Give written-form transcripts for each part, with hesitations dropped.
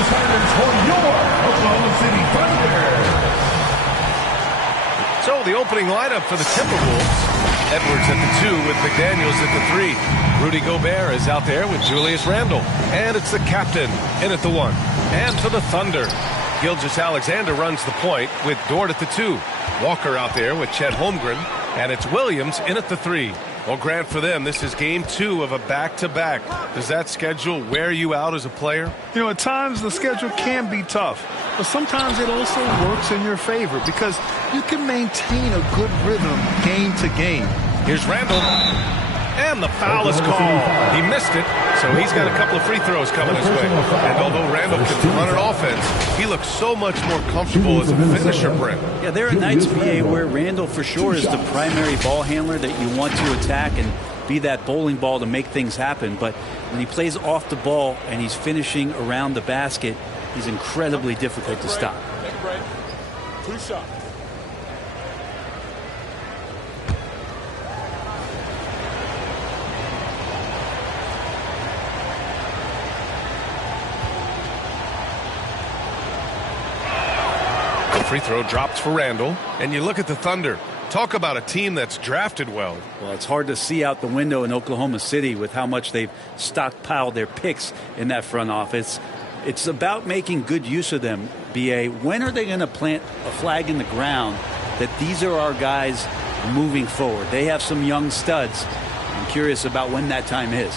assignments for your Oklahoma City Thunder. So the opening lineup for the Timberwolves. Edwards at the 2 with McDaniels at the 3. Rudy Gobert is out there with Julius Randle. And it's the captain in at the 1. And for the Thunder, Gilgeous-Alexander runs the point with Dort at the 2. Walker out there with Chet Holmgren. And it's Williams in at the 3. Well, Grant, for them, this is game 2 of a back-to-back. Does that schedule wear you out as a player? You know, at times the schedule can be tough, but sometimes it also works in your favor because you can maintain a good rhythm game to game. Here's Randle. And the foul is called. He missed it, so he's got a couple of free throws coming his way. And although Randle can run an offense, he looks so much more comfortable as a finisher, Brent. Yeah, there are nights, VA, where Randle for sure is the primary ball handler that you want to attack and be that bowling ball to make things happen. But when he plays off the ball and he's finishing around the basket, he's incredibly difficult to stop. 2 shots. Free throw drops for Randle. And you look at the Thunder. Talk about a team that's drafted well. Well, it's hard to see out the window in Oklahoma City with how much they've stockpiled their picks in that front office. It's about making good use of them, BA. When are they going to plant a flag in the ground that these are our guys moving forward? They have some young studs. I'm curious about when that time is.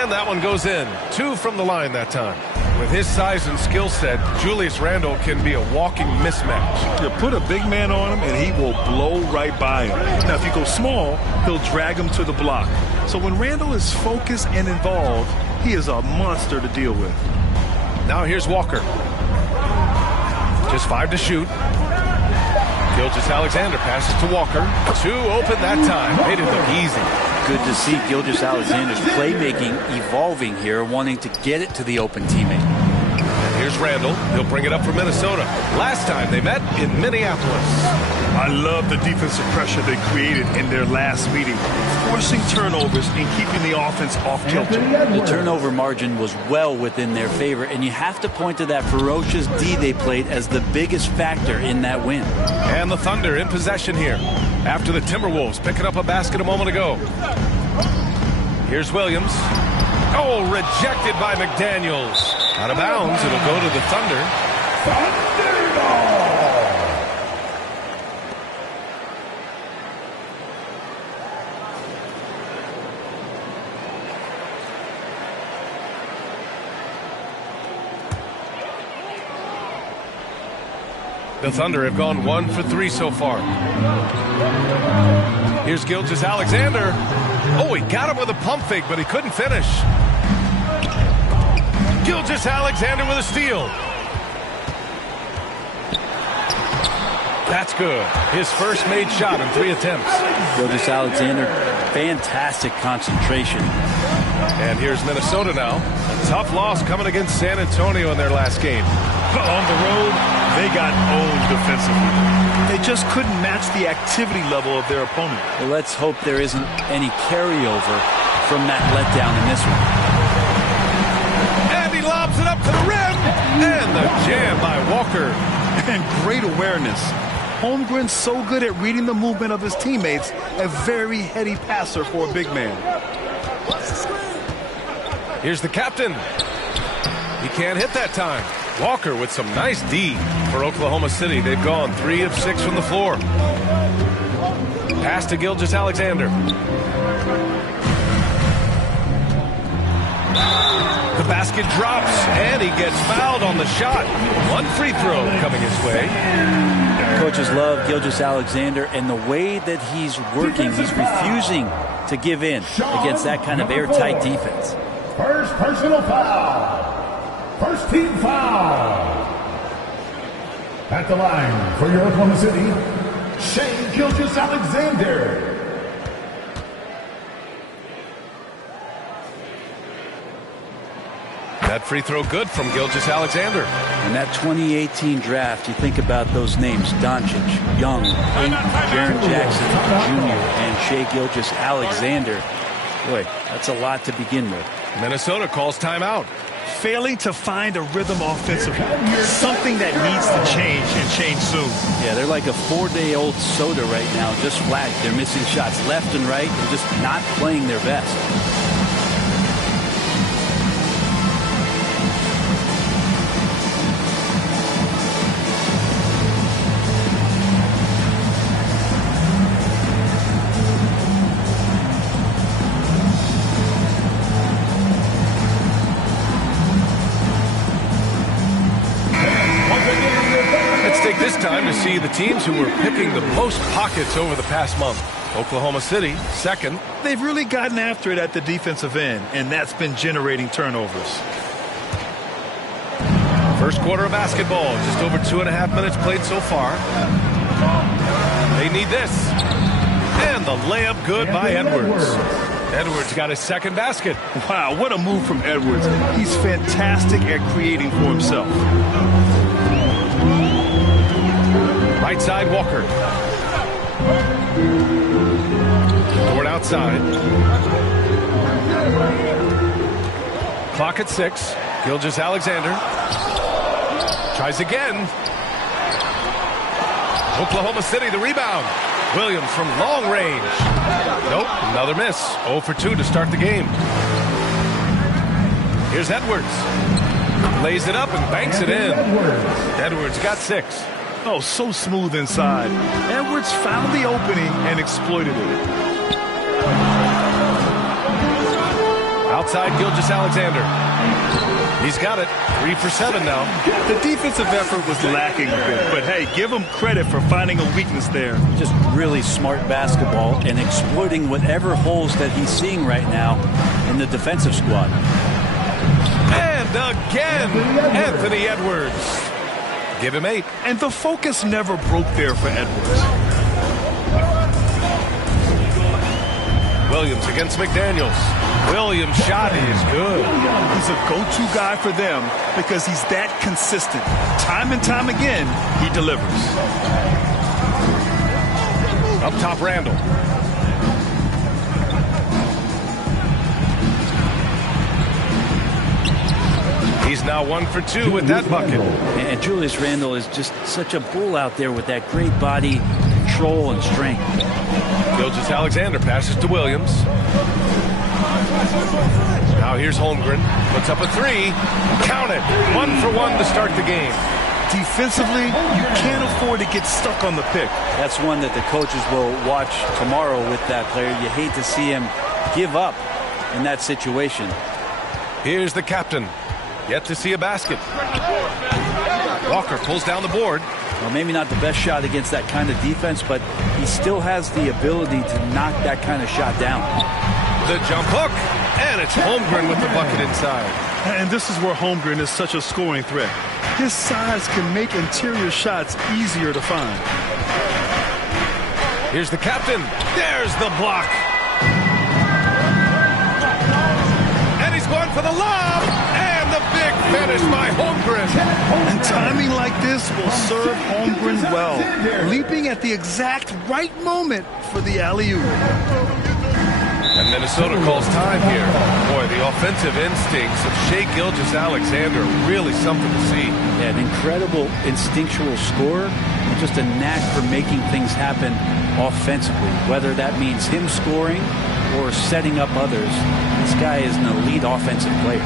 And that one goes in. 2 from the line that time. With his size and skill set, Julius Randle can be a walking mismatch. You put a big man on him and he will blow right by him. Now, if you go small, he'll drag him to the block. So when Randle is focused and involved, he is a monster to deal with. Now here's Walker. Just 5 to shoot. Gilgeous-Alexander passes to Walker. 2 open that time. Made it look easy. Good to see Gilgeous-Alexander's playmaking evolving here, wanting to get it to the open teammate. And here's Randle. He'll bring it up for Minnesota. Last time they met in Minneapolis. I love the defensive pressure they created in their last meeting, forcing turnovers and keeping the offense off kilter. The turnover margin was well within their favor, and you have to point to that ferocious D they played as the biggest factor in that win. And the Thunder in possession here after the Timberwolves picking up a basket a moment ago. Here's Williams. Oh, rejected by McDaniels. Out of bounds. It'll go to the Thunder. The Thunder have gone 1 for 3 so far. Here's Gilgeous-Alexander. Oh, he got him with a pump fake, but he couldn't finish. Gilgeous-Alexander with a steal. That's good. His first made shot in 3 attempts. Gilgeous-Alexander, fantastic concentration. And here's Minnesota now. A tough loss coming against San Antonio in their last game. On the road, they got owned defensively. They just couldn't match the activity level of their opponent. Well, let's hope there isn't any carryover from that letdown in this one. And he lobs it up to the rim. And the jam by Walker. And great awareness. Holmgren's so good at reading the movement of his teammates. A very heady passer for a big man. Here's the captain. He can't hit that time. Walker with some nice D for Oklahoma City. They've gone 3 of 6 from the floor. Pass to Gilgeous-Alexander. The basket drops, and he gets fouled on the shot. 1 free throw coming his way. Coaches love Gilgeous-Alexander, and the way that he's working, he's refusing to give in against that kind of airtight defense. First personal foul. First team foul. At the line for your Oklahoma City, Shai Gilgeous-Alexander. That free throw good from Gilgeous-Alexander. In that 2018 draft, you think about those names: Doncic, Young, Ayton, Jaren Jackson Jr., and Shai Gilgeous-Alexander. Boy, That's a lot to begin with. Minnesota calls timeout. Failing to find a rhythm offensively. Something that needs to change and change soon. Yeah, they're like a 4-day-old soda right now, just flat. They're missing shots left and right and just not playing their best. Time to see the teams who were picking the most pockets over the past month. Oklahoma City, second. They've really gotten after it at the defensive end, and that's been generating turnovers. First quarter of basketball, just over 2.5 minutes played so far. They need this. And the layup good by Edwards. Edwards got his second basket. Wow, what a move from Edwards. He's fantastic at creating for himself. Right side, Walker. Toward outside. Clock at 6. Gilgeous-Alexander. Tries again. Oklahoma City, the rebound. Williams from long range. Nope, another miss. 0 for 2 to start the game. Here's Edwards. Lays it up and banks it in. Edwards got 6. Oh, so smooth inside. Edwards found the opening and exploited it. Outside Gilgeous-Alexander. He's got it. 3 for 7 now. The defensive effort was lacking a bit, but hey, give him credit for finding a weakness there. Just really smart basketball and exploiting whatever holes that he's seeing right now in the defensive squad. And again, Anthony Edwards. Give him 8. And the focus never broke there for Edwards. Williams against McDaniels. Williams' shot is good. He's a go-to guy for them because he's that consistent. Time and time again, he delivers. Up top, Randall. He's now 1 for 2 with that bucket. And Julius Randle is just such a bull out there with that great body control and strength. Gilgeous-Alexander passes to Williams. Now here's Holmgren. Puts up a 3. Count it. 1 for 1 to start the game. Defensively, you can't afford to get stuck on the pick. That's one that the coaches will watch tomorrow with that player. You hate to see him give up in that situation. Here's the captain. Yet to see a basket. Walker pulls down the board. Well, maybe not the best shot against that kind of defense, but he still has the ability to knock that kind of shot down. The jump hook. And it's Holmgren with the bucket inside. And this is where Holmgren is such a scoring threat. His size can make interior shots easier to find. Here's the captain. There's the block. And he's going for the lob. And the big finish by Holmgren. And timing like this will serve Holmgren well. Leaping at the exact right moment for the alley-oop. And Minnesota calls time here. Boy, the offensive instincts of Shai Gilgeous-Alexander are really something to see. Yeah, an incredible instinctual scorer and just a knack for making things happen offensively, whether that means him scoring or setting up others. This guy is an elite offensive player.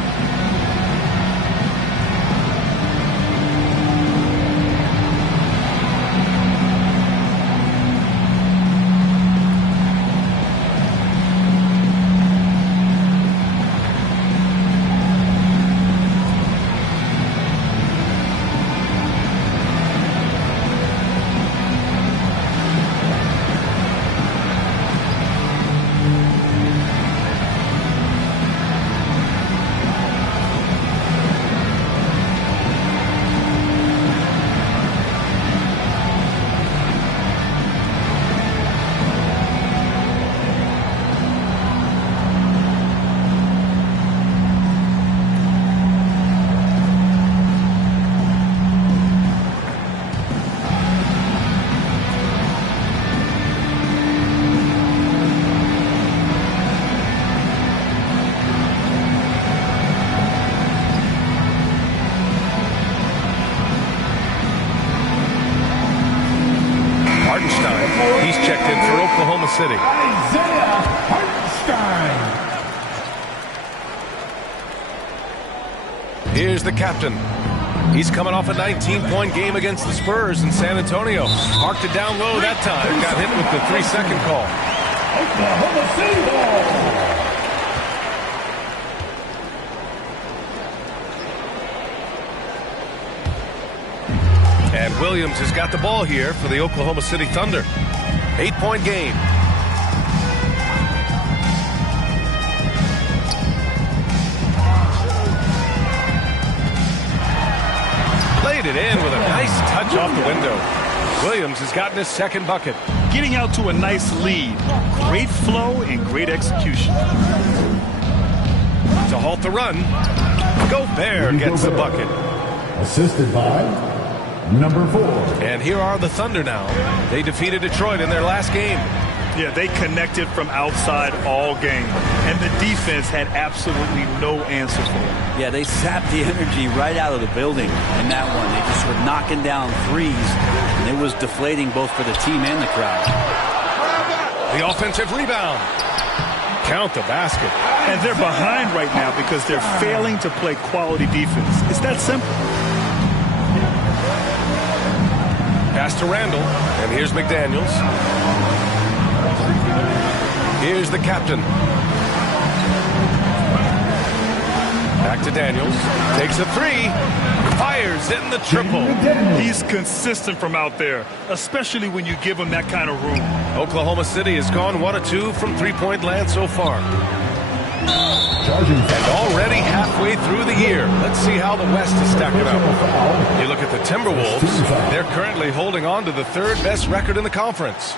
City. Isaiah Hartenstein. Here's the captain. He's coming off a 19-point game against the Spurs in San Antonio. Marked it down low that time. Got hit with the 3-second call. Oklahoma City ball. And Williams has got the ball here for the Oklahoma City Thunder. 8-point game. Laid it in with a nice touch off the window. Williams has gotten his second bucket. Getting out to a nice lead. Great flow and great execution. To halt the run, Gobert gets the bucket. Assisted by number 4. And here are the Thunder now. They defeated Detroit in their last game. Yeah, they connected from outside all game. And the defense had absolutely no answer for them. Yeah, they zapped the energy right out of the building in that one. They just were knocking down threes, and it was deflating both for the team and the crowd. The offensive rebound. Count the basket. And they're behind right now because they're failing to play quality defense. It's that simple. Pass to Randall, and here's McDaniels. Here's the captain. Back to Daniels. Takes a three. Fires in the triple. He's consistent from out there, especially when you give him that kind of room. Oklahoma City has gone 1 of 2 from three-point land so far. And already halfway through the year. Let's see how the West is stacking up. You look at the Timberwolves. They're currently holding on to the third best record in the conference.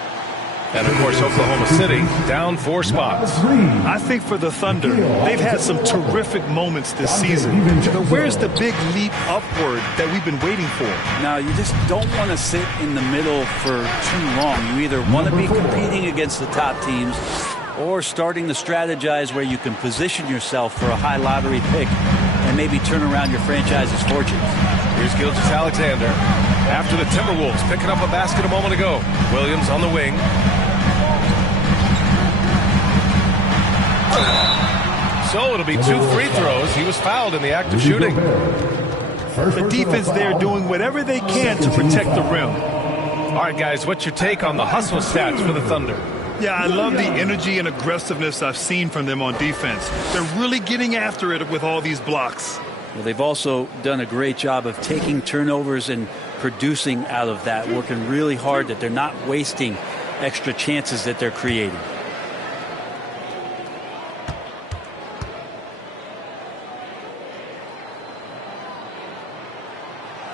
And, of course, Oklahoma City down 4 spots. I think for the Thunder, they've had some terrific moments this season. But where's the big leap upward that we've been waiting for? Now, you just don't want to sit in the middle for too long. You either want to be competing against the top teams or starting to strategize where you can position yourself for a high lottery pick and maybe turn around your franchise's fortunes. Here's Gilgeous-Alexander after the Timberwolves picking up a basket a moment ago. Williams on the wing. So it'll be 2 free throws. He was fouled in the act of shooting. The defense there doing whatever they can to protect the rim. All right, guys, what's your take on the hustle stats for the Thunder? Yeah, I love the energy and aggressiveness I've seen from them on defense. They're really getting after it with all these blocks. Well, they've also done a great job of taking turnovers and producing out of that, working really hard that they're not wasting extra chances that they're creating.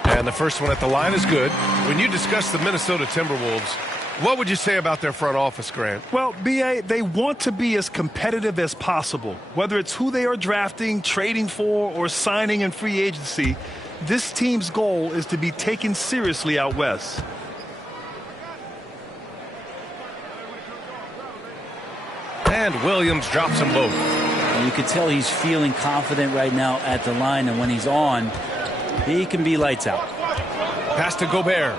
And the first one at the line is good. When you discuss the Minnesota Timberwolves, what would you say about their front office, Grant? Well, B.A., they want to be as competitive as possible. Whether it's who they are drafting, trading for, or signing in free agency, this team's goal is to be taken seriously out west. And Williams drops them both. And you can tell he's feeling confident right now at the line, and when he's on, he can be lights out. Pass to Gobert.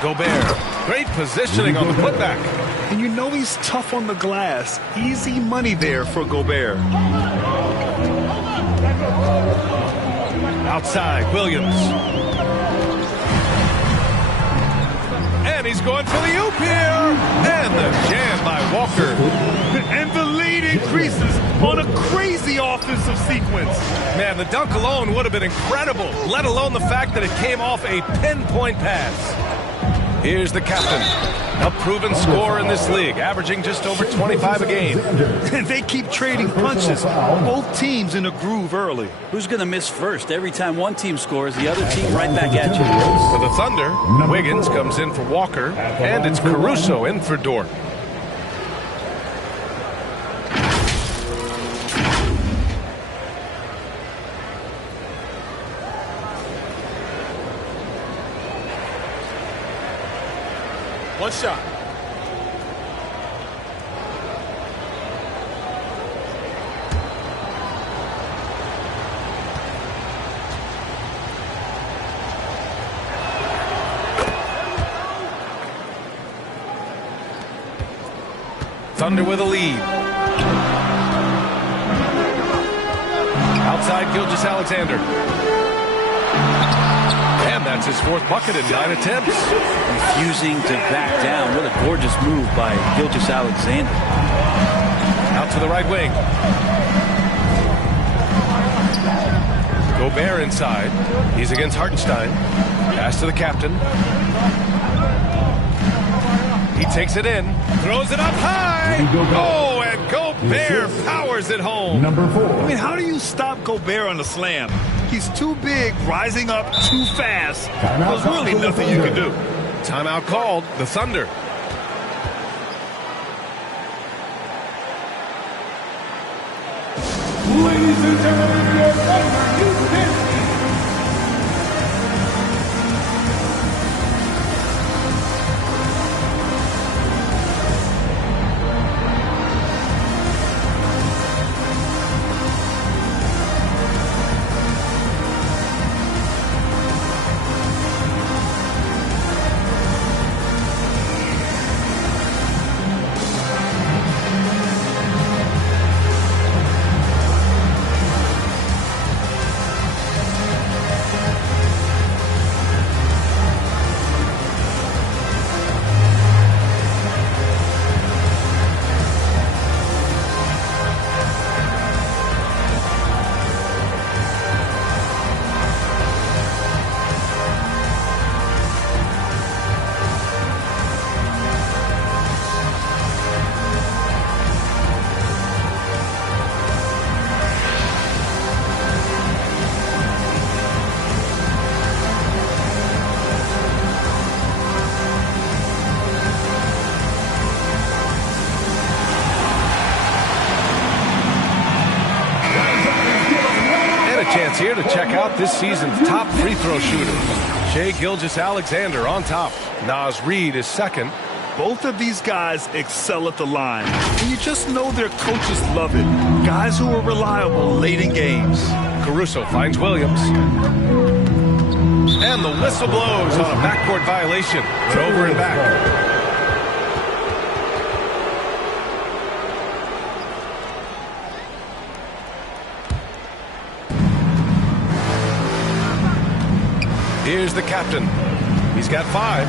Gobert, great positioning on the putback. And you know he's tough on the glass. Easy money there for Gobert. Outside, Williams. And he's going for the oop here. And the jam by Walker. And the lead increases on a crazy offensive sequence. Man, the dunk alone would have been incredible, let alone the fact that it came off a pinpoint pass. Here's the captain, a proven scorer in this league, averaging just over 25 a game. And they keep trading punches. Both teams in a groove early. Who's going to miss first? Every time one team scores, the other team right back at you. For the Thunder, Wiggins comes in for Walker, and it's Caruso in for Dort. One shot. Thunder with a lead. Outside Gilgeous Alexander. And that's his fourth bucket in 9 attempts. Refusing to back down. What a gorgeous move by Gilgeous Alexander. Out to the right wing. Gobert inside. He's against Hartenstein. Pass to the captain. He takes it in. Throws it up high. Oh, and Gobert powers it home. Number 4. I mean, how do you stop Gobert on the slam? He's too big, rising up too fast. There's really nothing you can do. Timeout called. The Thunder. Ladies and gentlemen, your Thunder Houston. Chance here to check out this season's top free throw shooter. Shai Gilgeous-Alexander on top. Naz Reid is second. Both of these guys excel at the line. And you just know their coaches love it. Guys who are reliable late in games. Caruso finds Williams. And the whistle blows on a backcourt violation. But over and back. Here's the captain. He's got 5.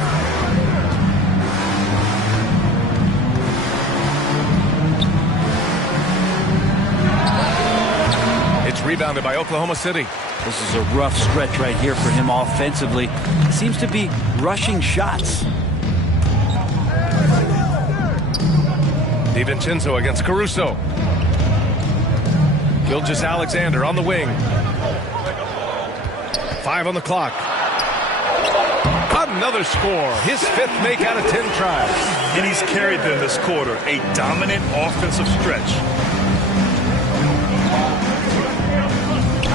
It's rebounded by Oklahoma City. This is a rough stretch right here for him offensively. He seems to be rushing shots. DiVincenzo against Caruso. Gilgeous-Alexander on the wing. 5 on the clock. Another score. His 5th make out of 10 tries. And he's carried them this quarter. A dominant offensive stretch.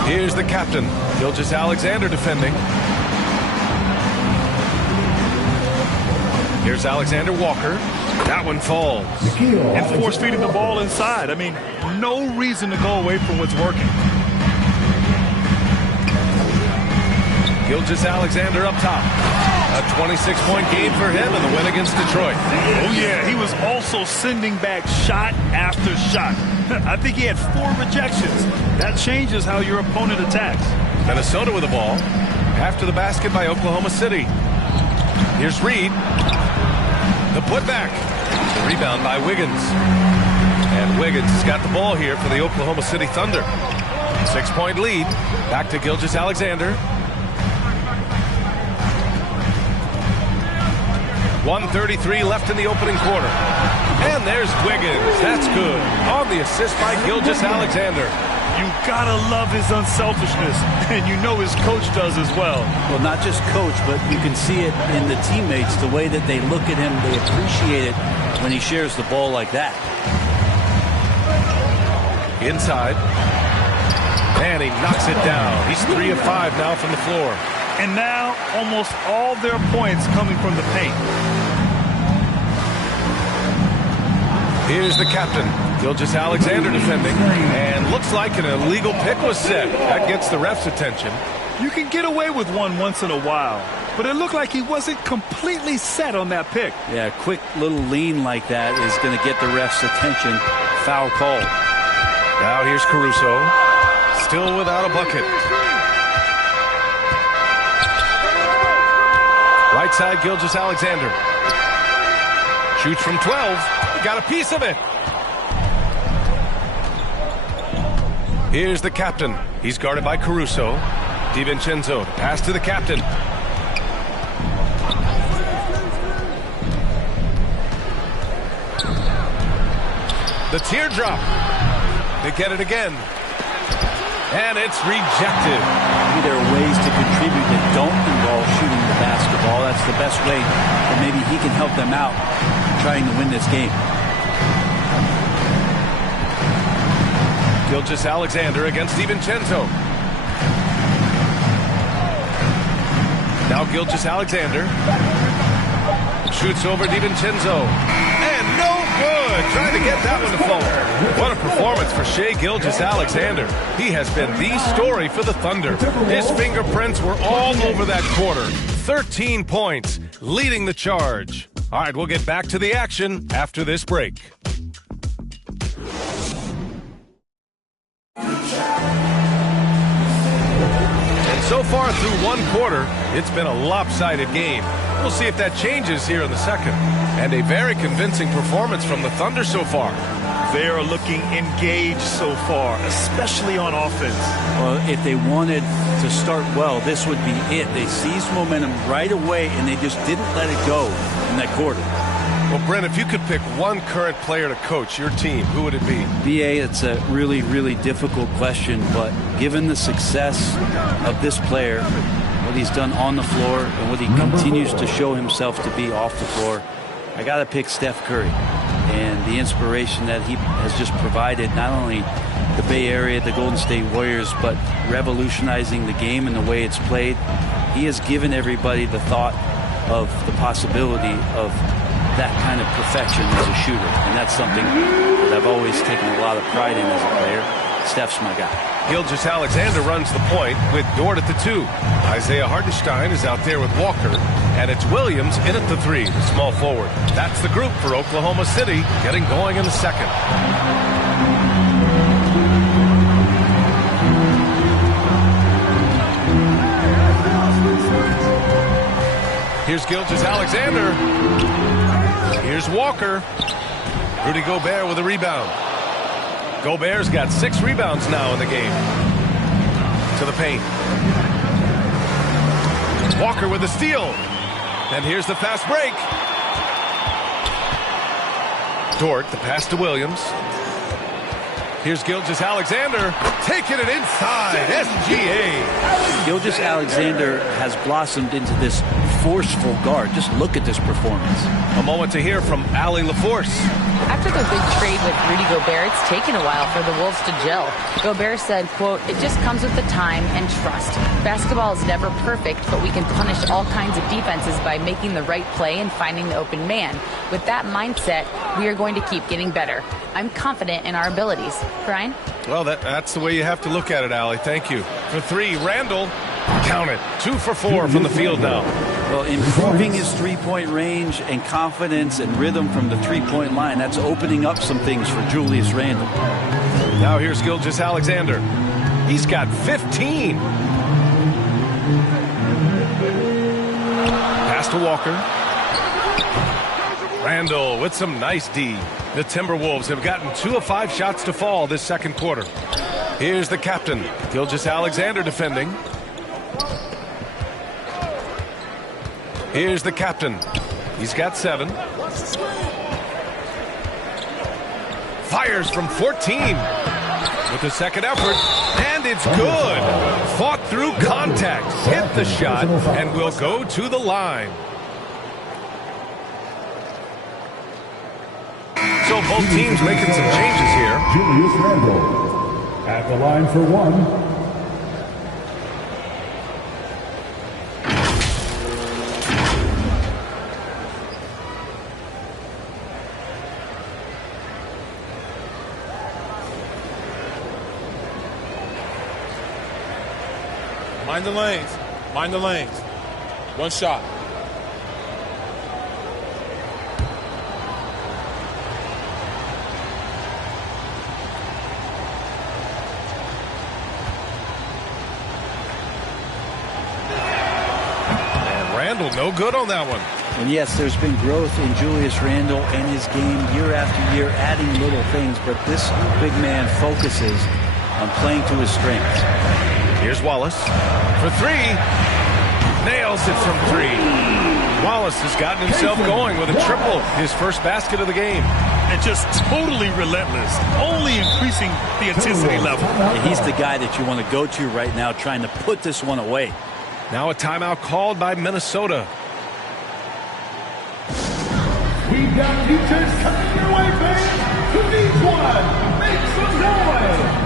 Here's the captain. Gilgeous-Alexander defending. Here's Alexander Walker. That one falls. And force feeding the ball inside. I mean, no reason to go away from what's working. Gilgeous-Alexander up top. A 26-point game for him in the win against Detroit. Oh, yeah, he was also sending back shot after shot. I think he had 4 rejections. That changes how your opponent attacks. Minnesota with the ball. After the basket by Oklahoma City. Here's Reid. The putback. The rebound by Wiggins. And Wiggins has got the ball here for the Oklahoma City Thunder. 6-point lead. Back to Gilgeous-Alexander. 1:33 left in the opening quarter. And there's Wiggins. That's good. On the assist by Gilgeous-Alexander. You gotta love his unselfishness. And you know his coach does as well. Well, not just coach, but you can see it in the teammates, the way that they look at him. They appreciate it when he shares the ball like that. Inside. And he knocks it down. He's 3 of 5 now from the floor. And now almost all their points coming from the paint. Here's the captain, Gilgeous-Alexander defending. And looks like an illegal pick was set. That gets the ref's attention. You can get away with one once in a while, but it looked like he wasn't completely set on that pick. Yeah, a quick little lean like that is going to get the ref's attention. Foul call. Now here's Caruso. Still without a bucket. Right side, Gilgeous-Alexander. Shoots from 12. Got a piece of it. Here's the captain. He's guarded by Caruso. DiVincenzo, pass to the captain. The teardrop. They get it again. And it's rejected. Maybe there are ways to contribute that don't involve shooting the basketball. That's the best way that maybe he can help them out trying to win this game. Gilgeous-Alexander against DiVincenzo. Now Gilgeous-Alexander shoots over DiVincenzo. And no good. Trying to get that one to fall. What a performance for Shai Gilgeous-Alexander. He has been the story for the Thunder. His fingerprints were all over that quarter. 13 points, leading the charge. All right, we'll get back to the action after this break. So far through one quarter, it's been a lopsided game. We'll see if that changes here in the second. And a very convincing performance from the Thunder so far. They are looking engaged so far, especially on offense. Well, if they wanted to start well, this would be it. They seized momentum right away, and they just didn't let it go in that quarter. Well, Brent, if you could pick one current player to coach your team, who would it be? BA, it's a really, really difficult question, but given the success of this player, what he's done on the floor, and what he continues to show himself to be off the floor, I got to pick Steph Curry. And the inspiration that he has just provided, not only the Bay Area, the Golden State Warriors, but revolutionizing the game and the way it's played. He has given everybody the thought of the possibility of that kind of perfection as a shooter. And that's something that I've always taken a lot of pride in as a player. Steph's my guy. Gilgeous-Alexander runs the point with Dort at the 2. Isaiah Hartenstein is out there with Walker. And it's Williams in at the 3, the small forward. That's the group for Oklahoma City getting going in the second. Here's Gilgeous-Alexander. Here's Walker. Rudy Gobert with a rebound. Gobert's got 6 rebounds now in the game. To the paint. Walker with the steal. And here's the fast break. Dort, the pass to Williams. Here's Gilgeous-Alexander taking it inside. SGA. Gilgeous-Alexander has blossomed into this forceful guard. Just look at this performance. A moment to hear from Allie LaForce. After the big trade with Rudy Gobert, it's taken a while for the Wolves to gel. Gobert said, quote, "It just comes with the time and trust. Basketball is never perfect, but we can punish all kinds of defenses by making the right play and finding the open man. With that mindset, we are going to keep getting better. I'm confident in our abilities." Brian? Well, that's the way you have to look at it, Allie. Thank you. For 3, Randall. Count it. 2 for 4 from the field now. Well, improving his three-point range and confidence and rhythm from the three-point line, that's opening up some things for Julius Randle. Now here's Gilgeous-Alexander. He's got 15. Pass to Walker. Randall with some nice D. The Timberwolves have gotten 2 of 5 shots to fall this second quarter. Here's the captain, Gilgeous-Alexander defending. Here's the captain. He's got 7. Fires from 14 with the second effort, and it's good. Fought through contact, hit the shot, and will go to the line. So both teams making some changes here. Julius Randle at the line for 1. Mind the lanes. Mind the lanes. One shot. And Randle, no good on that one. And yes, there's been growth in Julius Randle and his game year after year, adding little things, but this big man focuses on playing to his strengths. Here's Wallace for three. Nails it from three. Wallace has gotten himself going with a triple, his first basket of the game. And just totally relentless, only increasing the intensity level. And he's the guy that you want to go to right now, trying to put this one away. Now a timeout called by Minnesota. We've got futures coming your way, fans. Who needs one? Make some noise.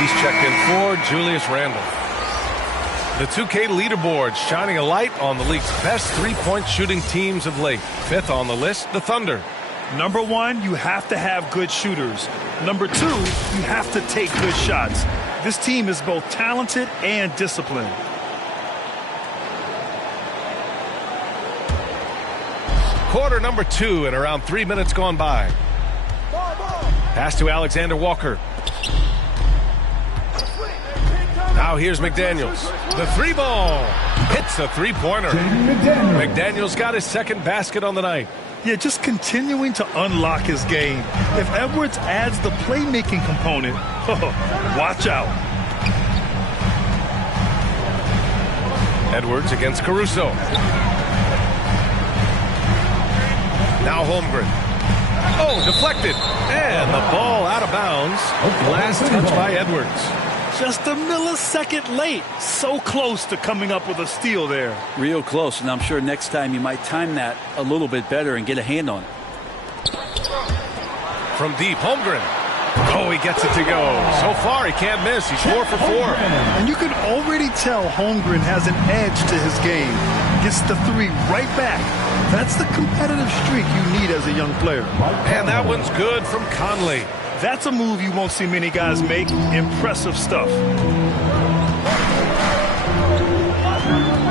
He's checked in for Julius Randle. The 2K leaderboard shining a light on the league's best three-point shooting teams of late. Fifth on the list, the Thunder. Number one, you have to have good shooters. Number two, you have to take good shots. This team is both talented and disciplined. Quarter number 2 and around 3 minutes gone by. Pass to Alexander Walker. Now here's McDaniels. The three ball hits a three-pointer. McDaniels got his second basket on the night. Yeah, just continuing to unlock his game. If Edwards adds the playmaking component, watch out. Edwards against Caruso. Now Holmgren. Oh, deflected. And the ball out of bounds. Last touch by Edwards. Just a millisecond late. So close to coming up with a steal there. Real close, and I'm sure next time you might time that a little bit better and get a hand on it. From deep, Holmgren. Oh, he gets it to go. So far, he can't miss. He's 4 for 4. And you can already tell Holmgren has an edge to his game. Gets the three right back. That's the competitive streak you need as a young player. And that one's good from Conley. That's a move you won't see many guys make. Impressive stuff.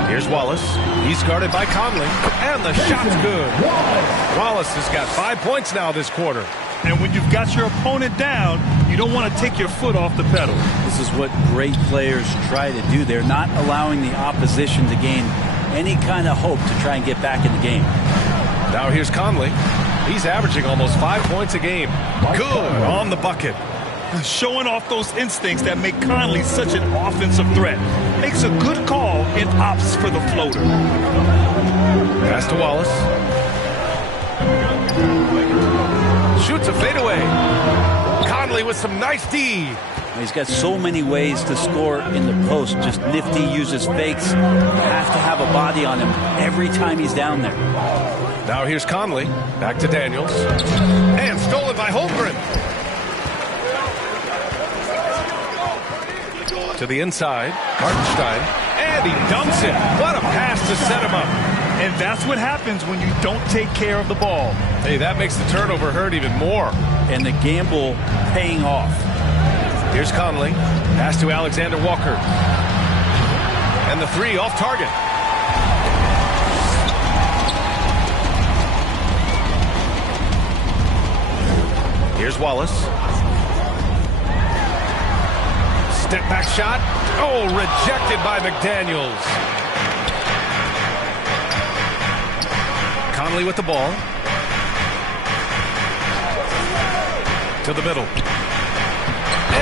Here's Wallace. He's guarded by Conley. And the shot's good. Wallace has got 5 points now this quarter. And when you've got your opponent down, you don't want to take your foot off the pedal. This is what great players try to do. They're not allowing the opposition to gain any kind of hope to try and get back in the game. Now here's Conley. He's averaging almost 5 points a game. Good on the bucket. Showing off those instincts that make Conley such an offensive threat. Makes a good call in ops for the floater. Pass to Wallace. Shoots a fadeaway. Conley with some nice D. He's got so many ways to score in the post. Just nifty, uses fakes. You have to have a body on him every time he's down there. Now here's Conley. Back to Daniels. And stolen by Holmgren. To the inside. Hartenstein. And he dumps it. What a pass to set him up. And that's what happens when you don't take care of the ball. Hey, that makes the turnover hurt even more. And the gamble paying off. Here's Conley. Pass to Alexander Walker. And the three off target. Here's Wallace. Step back shot. Oh, rejected by McDaniels. Conley with the ball. To the middle.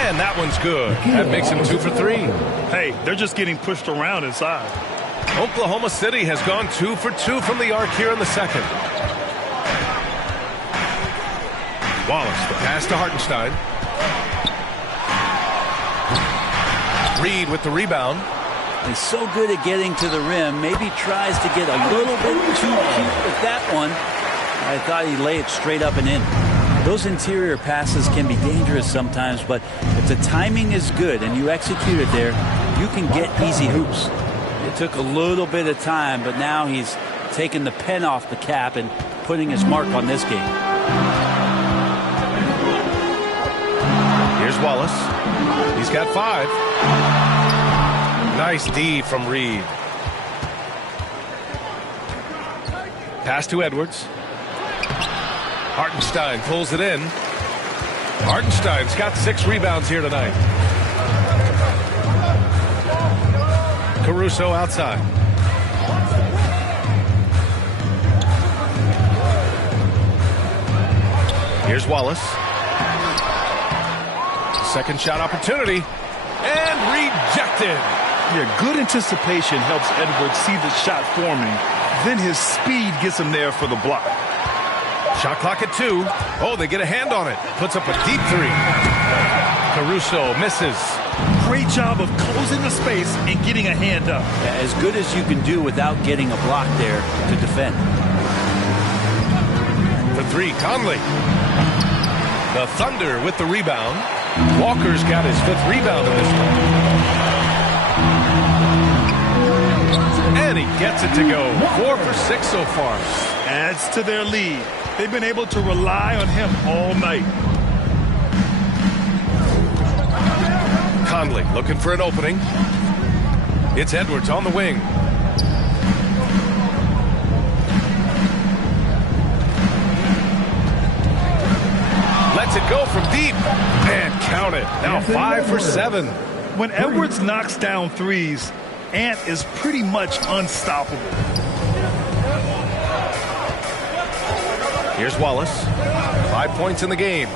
And that one's good. That makes him 2 for 3. Hey, they're just getting pushed around inside. Oklahoma City has gone 2 for 2 from the arc here in the second. Wallace, the pass to Hartenstein. Reed with the rebound. He's so good at getting to the rim. Maybe tries to get a little bit too cute with that one. I thought he'd lay it straight up and in. Those interior passes can be dangerous sometimes, but if the timing is good and you execute it there, you can get easy hoops. It took a little bit of time, but now he's taking the pen off the cap and putting his mark on this game. Here's Wallace. He's got 5. Nice D from Reed. Pass to Edwards. Hartenstein pulls it in. Hartenstein's got 6 rebounds here tonight. Caruso outside. Here's Wallace. Second shot opportunity. And rejected. Yeah, good anticipation helps Edwards see the shot forming. Then his speed gets him there for the block. Shot clock at 2. Oh, they get a hand on it. Puts up a deep 3. Caruso misses. Great job of closing the space and getting a hand up. Yeah, as good as you can do without getting a block there to defend. The 3, Conley. The Thunder with the rebound. Walker's got his 5th rebound in this one. And he gets it to go. 4 for 6 so far. Adds to their lead. They've been able to rely on him all night. Conley looking for an opening. It's Edwards on the wing. Lets it go from deep. And count it. Now 5 for 7. When Edwards knocks down threes, Ant is pretty much unstoppable. Here's Wallace. 5 points in the game.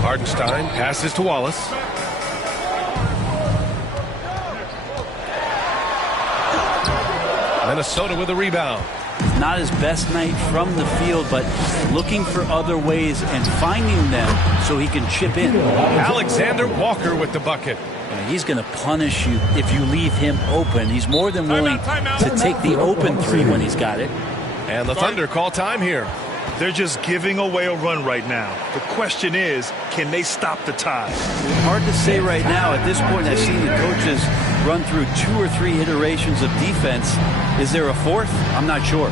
Hartenstein passes to Wallace. Minnesota with a rebound. Not his best night from the field, but looking for other ways and finding them so he can chip in. Alexander Walker with the bucket. He's going to punish you if you leave him open. He's more than willing to take the open 3 when he's got it. And the Thunder call time here. They're just giving away a run right now. The question is, can they stop the tide? Hard to say right now. At this point, I've seen the coaches run through 2 or 3 iterations of defense. Is there a 4th? I'm not sure.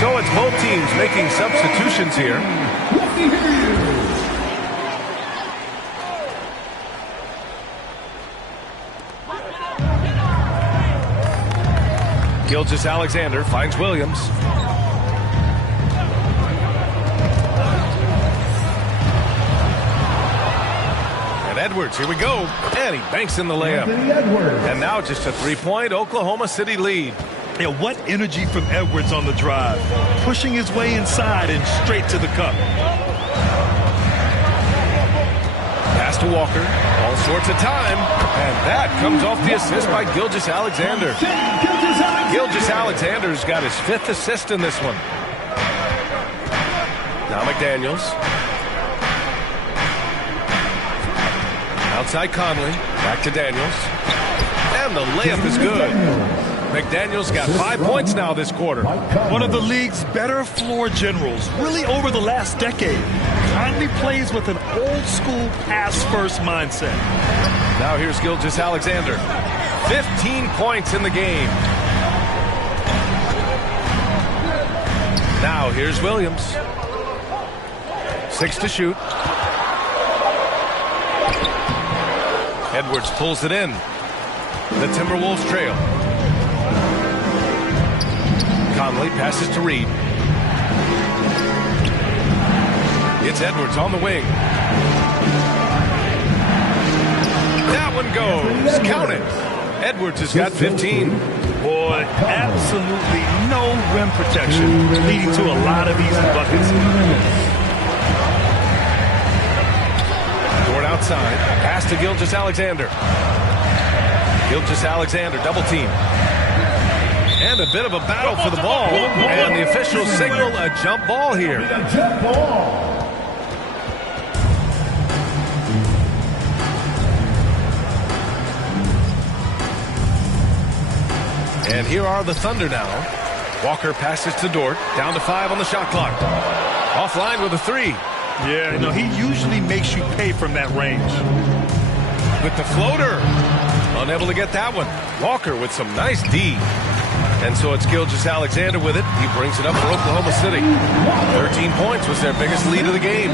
So it's both teams making substitutions here. Gilgeous-Alexander finds Williams. And Edwards, here we go. And he banks in the layup. Anthony Edwards. And now just a 3-point Oklahoma City lead. Yeah, what energy from Edwards on the drive. Pushing his way inside and straight to the cup. Pass to Walker. All sorts of time. And that comes off the assist by Gilgeous-Alexander. Gilgeous-Alexander's got his 5th assist in this one. Now McDaniels. Outside Conley. Back to Daniels. And the layup is good. McDaniels got 5 points now this quarter. One of the league's better floor generals, really over the last decade. Conley plays with an old-school pass-first mindset. Now here's Gilgeous-Alexander. 15 points in the game. Now here's Williams. 6 to shoot. Edwards pulls it in. The Timberwolves trail. Conley passes to Reed. It's Edwards on the wing. That one goes. Count it. Edwards has got 15. Boy, absolutely no rim protection, leading to a lot of easy buckets. Dort outside. Pass to Gilgeous-Alexander. Gilgeous-Alexander double team. And a bit of a battle for the ball. And the officials signal a jump ball here. A jump ball. And here are the Thunder now. Walker passes to Dort. Down to 5 on the shot clock. Offline with a 3. Yeah, no, he usually makes you pay from that range. With the floater. Unable to get that one. Walker with some nice D. And so it's Gilgeous-Alexander with it. He brings it up for Oklahoma City. 13 points was their biggest lead of the game.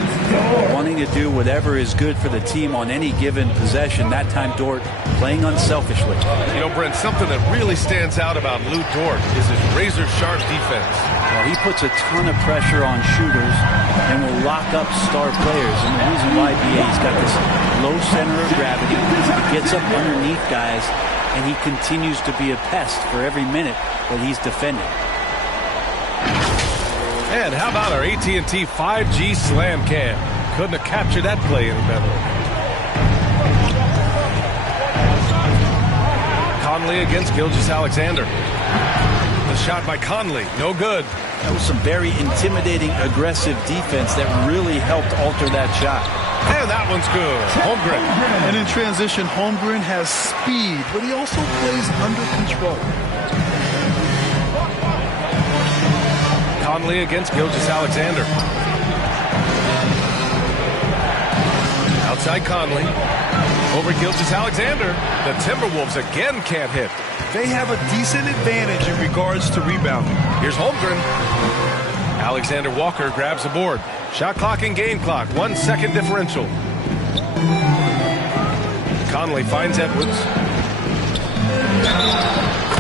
Wanting to do whatever is good for the team on any given possession. That time Dort playing unselfishly. You know, Brent, something that really stands out about Lou Dort is his razor-sharp defense. Well, he puts a ton of pressure on shooters and will lock up star players. And the reason why, he's got this low center of gravity. He gets up underneath guys, and he continues to be a pest for every minute that he's defending. And how about our AT&T 5G Slam Cam? Couldn't have captured that play any better. Conley against Gilgeous-Alexander. The shot by Conley, no good. That was some very intimidating, aggressive defense that really helped alter that shot. And that one's good. Holmgren. And in transition, Holmgren has speed, but he also plays under control. Conley against Gilgeous-Alexander. Outside Conley. Over Gilgeous-Alexander. The Timberwolves again can't hit. They have a decent advantage in regards to rebounding. Here's Holmgren. Alexander Walker grabs the board. Shot clock and game clock. 1 second differential. Conley finds Edwards.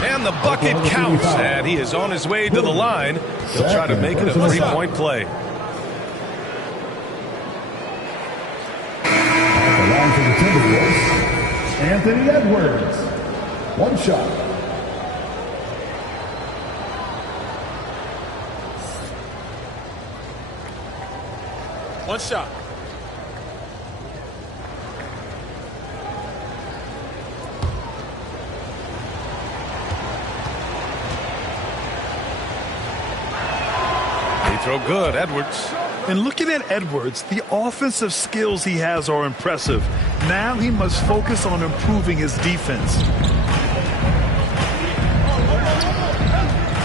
And the bucket counts. And he is on his way to the line. He'll try to make it a 3-point play. At the line for the Timberwolves, Anthony Edwards. 1 shot. One shot. They throw good, Edwards. And looking at Edwards, the offensive skills he has are impressive. Now he must focus on improving his defense.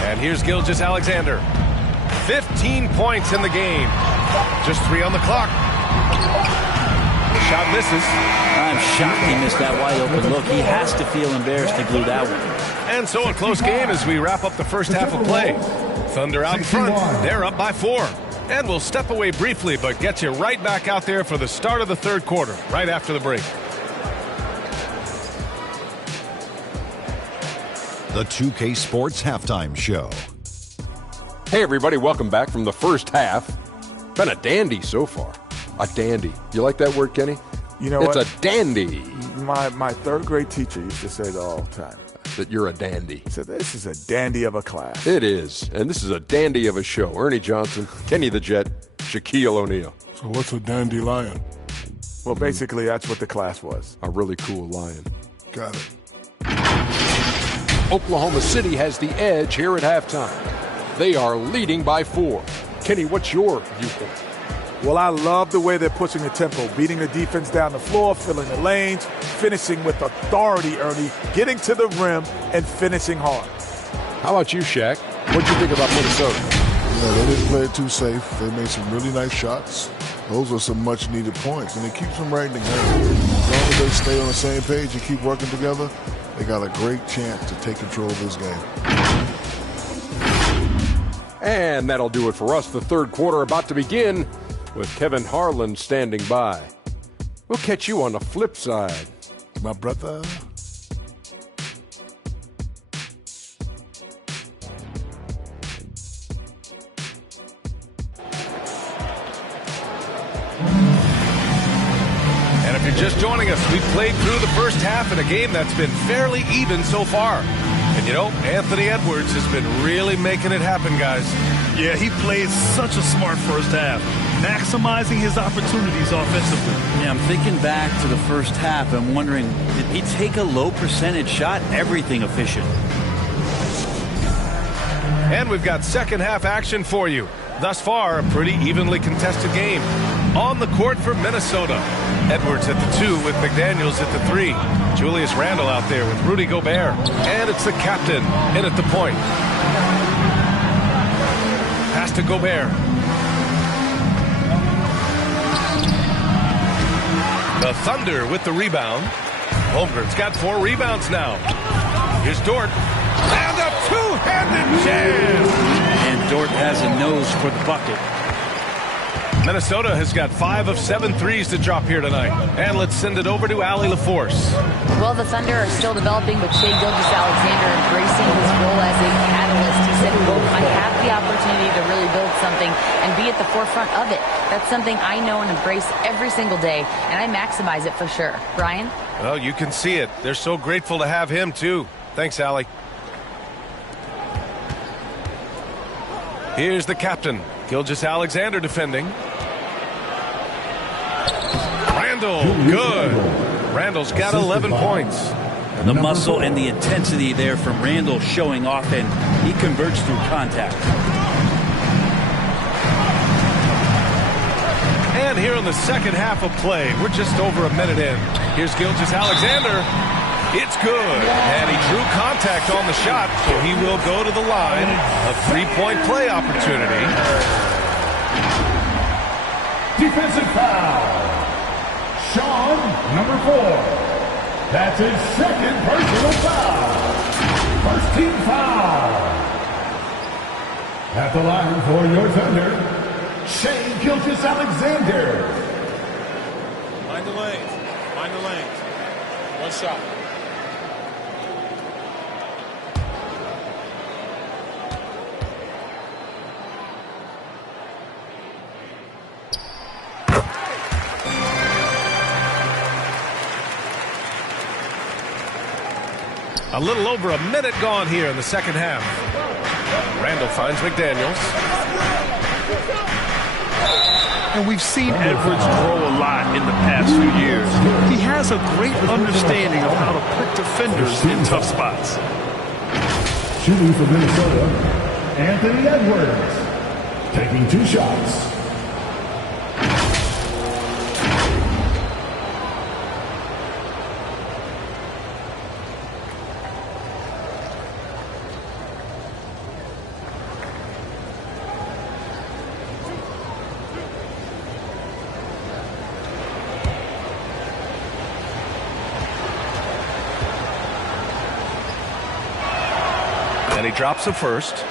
And here's Gilgeous-Alexander. 15 points in the game. Just 3 on the clock. Shot misses. I'm shocked he missed that wide open look. He has to feel embarrassed to glue that one. And so a close game as we wrap up the first half of play. Thunder out in front. They're up by 4. And we'll step away briefly, but get you right back out there for the start of the third quarter, right after the break. The 2K Sports Halftime Show. Hey everybody, welcome back from the first half. Been a dandy so far. A dandy. You like that word, Kenny? You know it's what? a dandy. My third grade teacher used to say that all the time. That you're a dandy. He said, this is a dandy of a class. It is. And this is a dandy of a show. Ernie Johnson, Kenny the Jet, Shaquille O'Neal. So what's a dandelion? Well, basically, that's what the class was. A really cool lion. Got it. Oklahoma City has the edge here at halftime. They are leading by 4. Kenny, what's your viewpoint? Well, I love the way they're pushing the tempo, beating the defense down the floor, filling the lanes, finishing with authority, Ernie, getting to the rim and finishing hard. How about you, Shaq? What'd you think about Minnesota? They didn't play it too safe. They made some really nice shots. Those are some much-needed points, and it keeps them right in the game. As long as they stay on the same page and keep working together, they got a great chance to take control of this game. And that'll do it for us. The third quarter about to begin with Kevin Harlan standing by. We'll catch you on the flip side. My brother. And if you're just joining us, we've played through the first half in a game that's been fairly even so far. And you know, Anthony Edwards has been really making it happen, guys. Yeah, he played such a smart first half, maximizing his opportunities offensively. Yeah, I'm thinking back to the first half. I'm wondering, did he take a low percentage shot? Everything efficient. And we've got second half action for you. Thus far, a pretty evenly contested game. On the court for Minnesota, Edwards at the 2 with McDaniels at the 3. Julius Randle out there with Rudy Gobert. And it's the captain in at the point. Pass to Gobert. The Thunder with the rebound. Holmgren's got 4 rebounds now. Here's Dort. And a two-handed jam. And Dort has a nose for the bucket. Minnesota has got 5 of 7 threes to drop here tonight. And let's send it over to Allie LaForce. Well, the Thunder are still developing, but Shai Gilgeous-Alexander embracing his role as a catalyst. He said, quote, I have the opportunity to really build something and be at the forefront of it. That's something I know and embrace every single day, and I maximize it for sure. Brian? Well, you can see it. They're so grateful to have him, too. Thanks, Allie. Here's the captain, Gilgeous-Alexander defending. Randle, good. Randle's got 11 points. The muscle and the intensity there from Randle showing off, and he converts through contact. And here in the second half of play, we're just over a minute in. Here's Gilgeous-Alexander. It's good. And he drew contact on the shot, so he will go to the line. A three-point play opportunity. Defensive foul. Sean, number 4. That's his second personal foul. First team foul. At the line for your Thunder, Shai Gilgeous-Alexander. Mind the lanes. Mind the lanes. One shot. A little over a minute gone here in the second half. Randle finds McDaniels. And we've seen Edwards grow a lot in the past few years. He has a great understanding of how to put defenders in tough spots. Shooting for Minnesota, Anthony Edwards. Taking 2 shots. And he drops the first.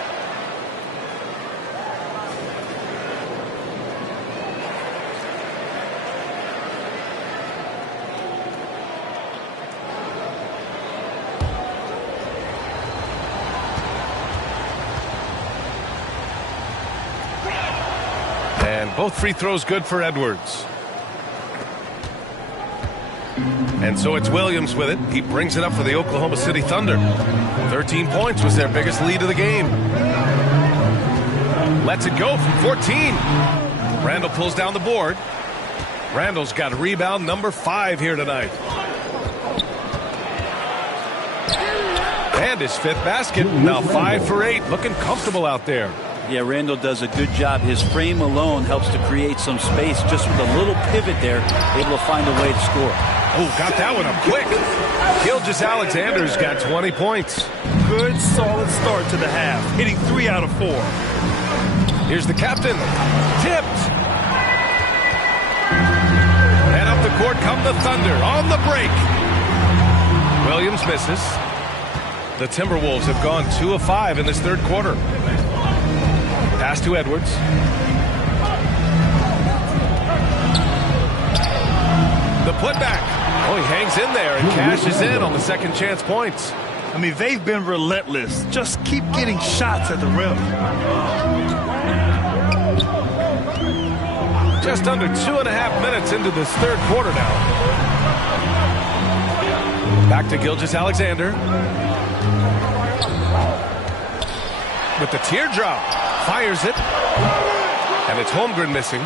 And both free throws good for Edwards. And so it's Williams with it. He brings it up for the Oklahoma City Thunder. 13 points was their biggest lead of the game. Lets it go from 14. Randall pulls down the board. Randall's got rebound number 5 here tonight. And his 5th basket. Now 5 for 8. Looking comfortable out there. Yeah, Randall does a good job. His frame alone helps to create some space. Just with a little pivot there, able to find a way to score. Oh, got that one up quick. Gilgeous-Alexander's got 20 points. Good, solid start to the half, hitting 3 out of 4. Here's the captain. Tipped. And up the court come the Thunder on the break. Williams misses. The Timberwolves have gone 2 of 5 in this third quarter. Pass to Edwards. The putback. Oh, he hangs in there and cashes in on the second chance points. I mean, they've been relentless. Just keep getting shots at the rim. Just under 2.5 minutes into this third quarter now. Back to Gilgeous-Alexander. With the teardrop. Fires it. And it's Holmgren missing.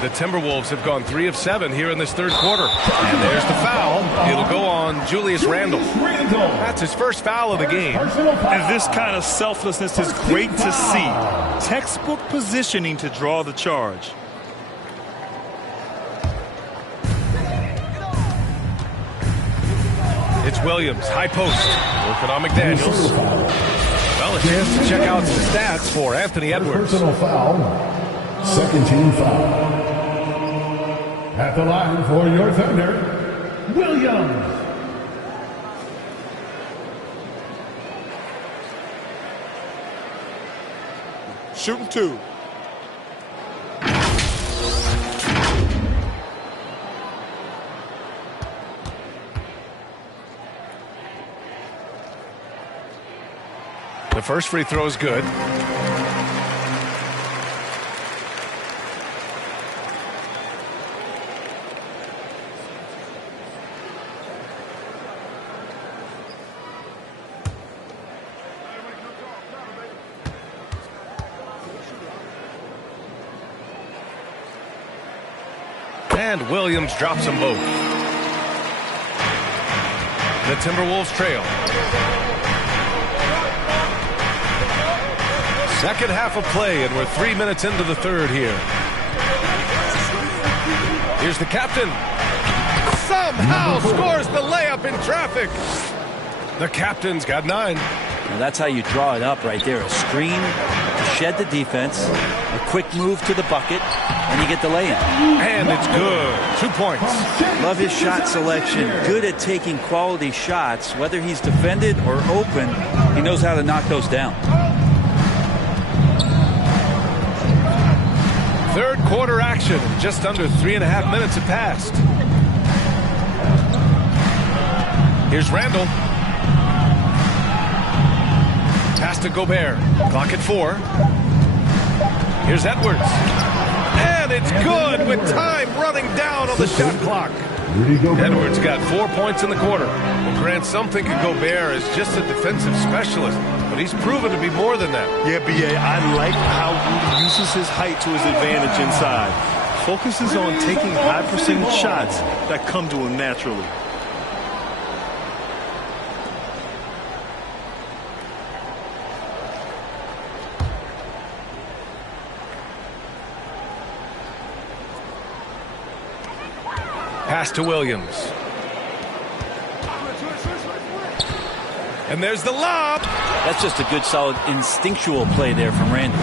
The Timberwolves have gone 3 of 7 here in this third quarter. And there's the foul. It'll go on Julius Randle. That's his first foul of the game. And this kind of selflessness is great to see. Textbook positioning to draw the charge. It's Williams, high post. Working on McDaniels. Well, a chance to check out some stats for Anthony Edwards. Personal foul. Second team foul. At the line for your Thunder, Williams. Shooting 2. The first free throw is good. And Williams drops them both. The Timberwolves trail. Second half of play, and we're 3 minutes into the third here. Here's the captain. Somehow scores the layup in traffic. The captain's got 9. Now that's how you draw it up right there. A screen to shed the defense, a quick move to the bucket, and you get the lay-in. And it's good. 2 points. Love his shot selection. Good at taking quality shots. Whether he's defended or open, he knows how to knock those down. Third quarter action. Just under 3.5 minutes have passed. Here's Randall. Pass to Gobert. Clock at 4. Here's Edwards. And it's good with time running down on the shot clock. Edwards got 4 points in the quarter. Well, Grant, some think of Gobert as just a defensive specialist, but he's proven to be more than that. Yeah, B.A., I like how Rudy uses his height to his advantage inside. Focuses on taking high percentage shots that come to him naturally. Pass to Williams. And there's the lob. That's just a good, solid, instinctual play there from Randall.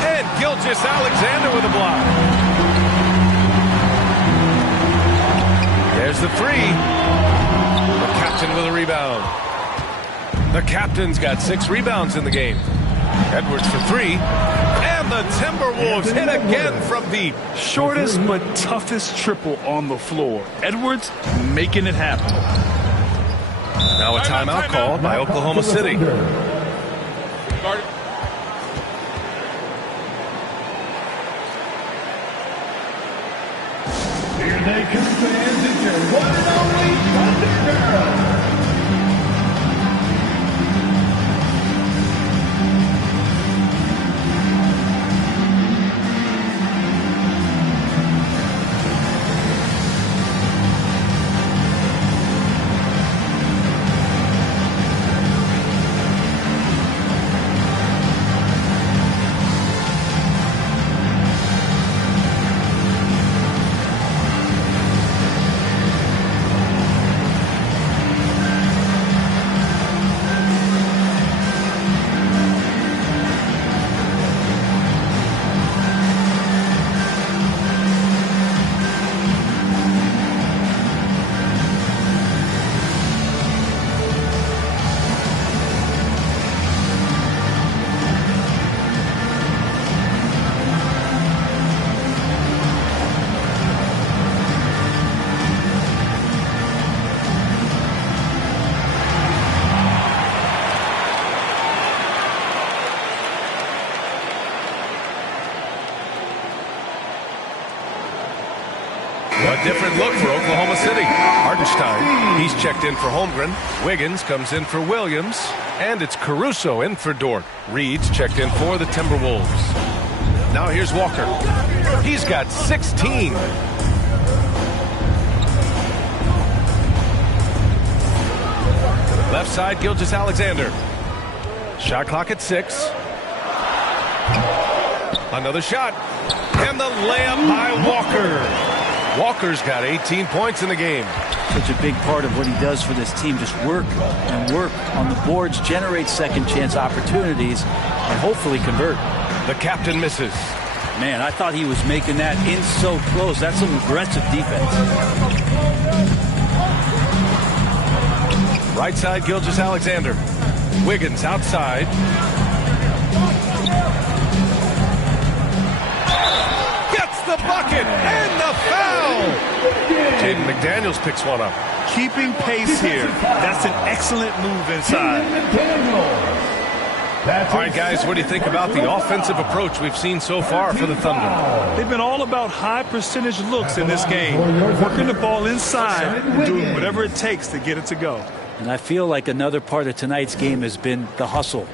And Gilgeous-Alexander with a block. There's the 3. The captain with a rebound. The captain's got 6 rebounds in the game. Edwards for 3. And the Timberwolves hit again from deep. Shortest but toughest triple on the floor. Edwards making it happen. Now a timeout called by Oklahoma City. Guard it. Here they come, fans. It's your one and only Thunder Girls. A different look for Oklahoma City. Hartenstein, he's checked in for Holmgren. Wiggins comes in for Williams. And it's Caruso in for Dort. Reed's checked in for the Timberwolves. Now here's Walker. He's got 16. Left side, Gilgeous-Alexander. Shot clock at 6. Another shot. And the layup by Walker. Walker's got 18 points in the game. Such a big part of what he does for this team. Just work and work on the boards, generate second chance opportunities, and hopefully convert. The captain misses. Man, I thought he was making that in so close. That's some aggressive defense. Right side, Gilgeous-Alexander. Wiggins outside. Gets the bucket and the foul. Jaden McDaniels picks one up. Keeping pace here. That's an excellent move inside. All right, guys, what do you think about the offensive approach we've seen so far for the Thunder? They've been all about high percentage looks in this game. Working the ball inside and doing whatever it takes to get it to go. And I feel like another part of tonight's game has been the hustle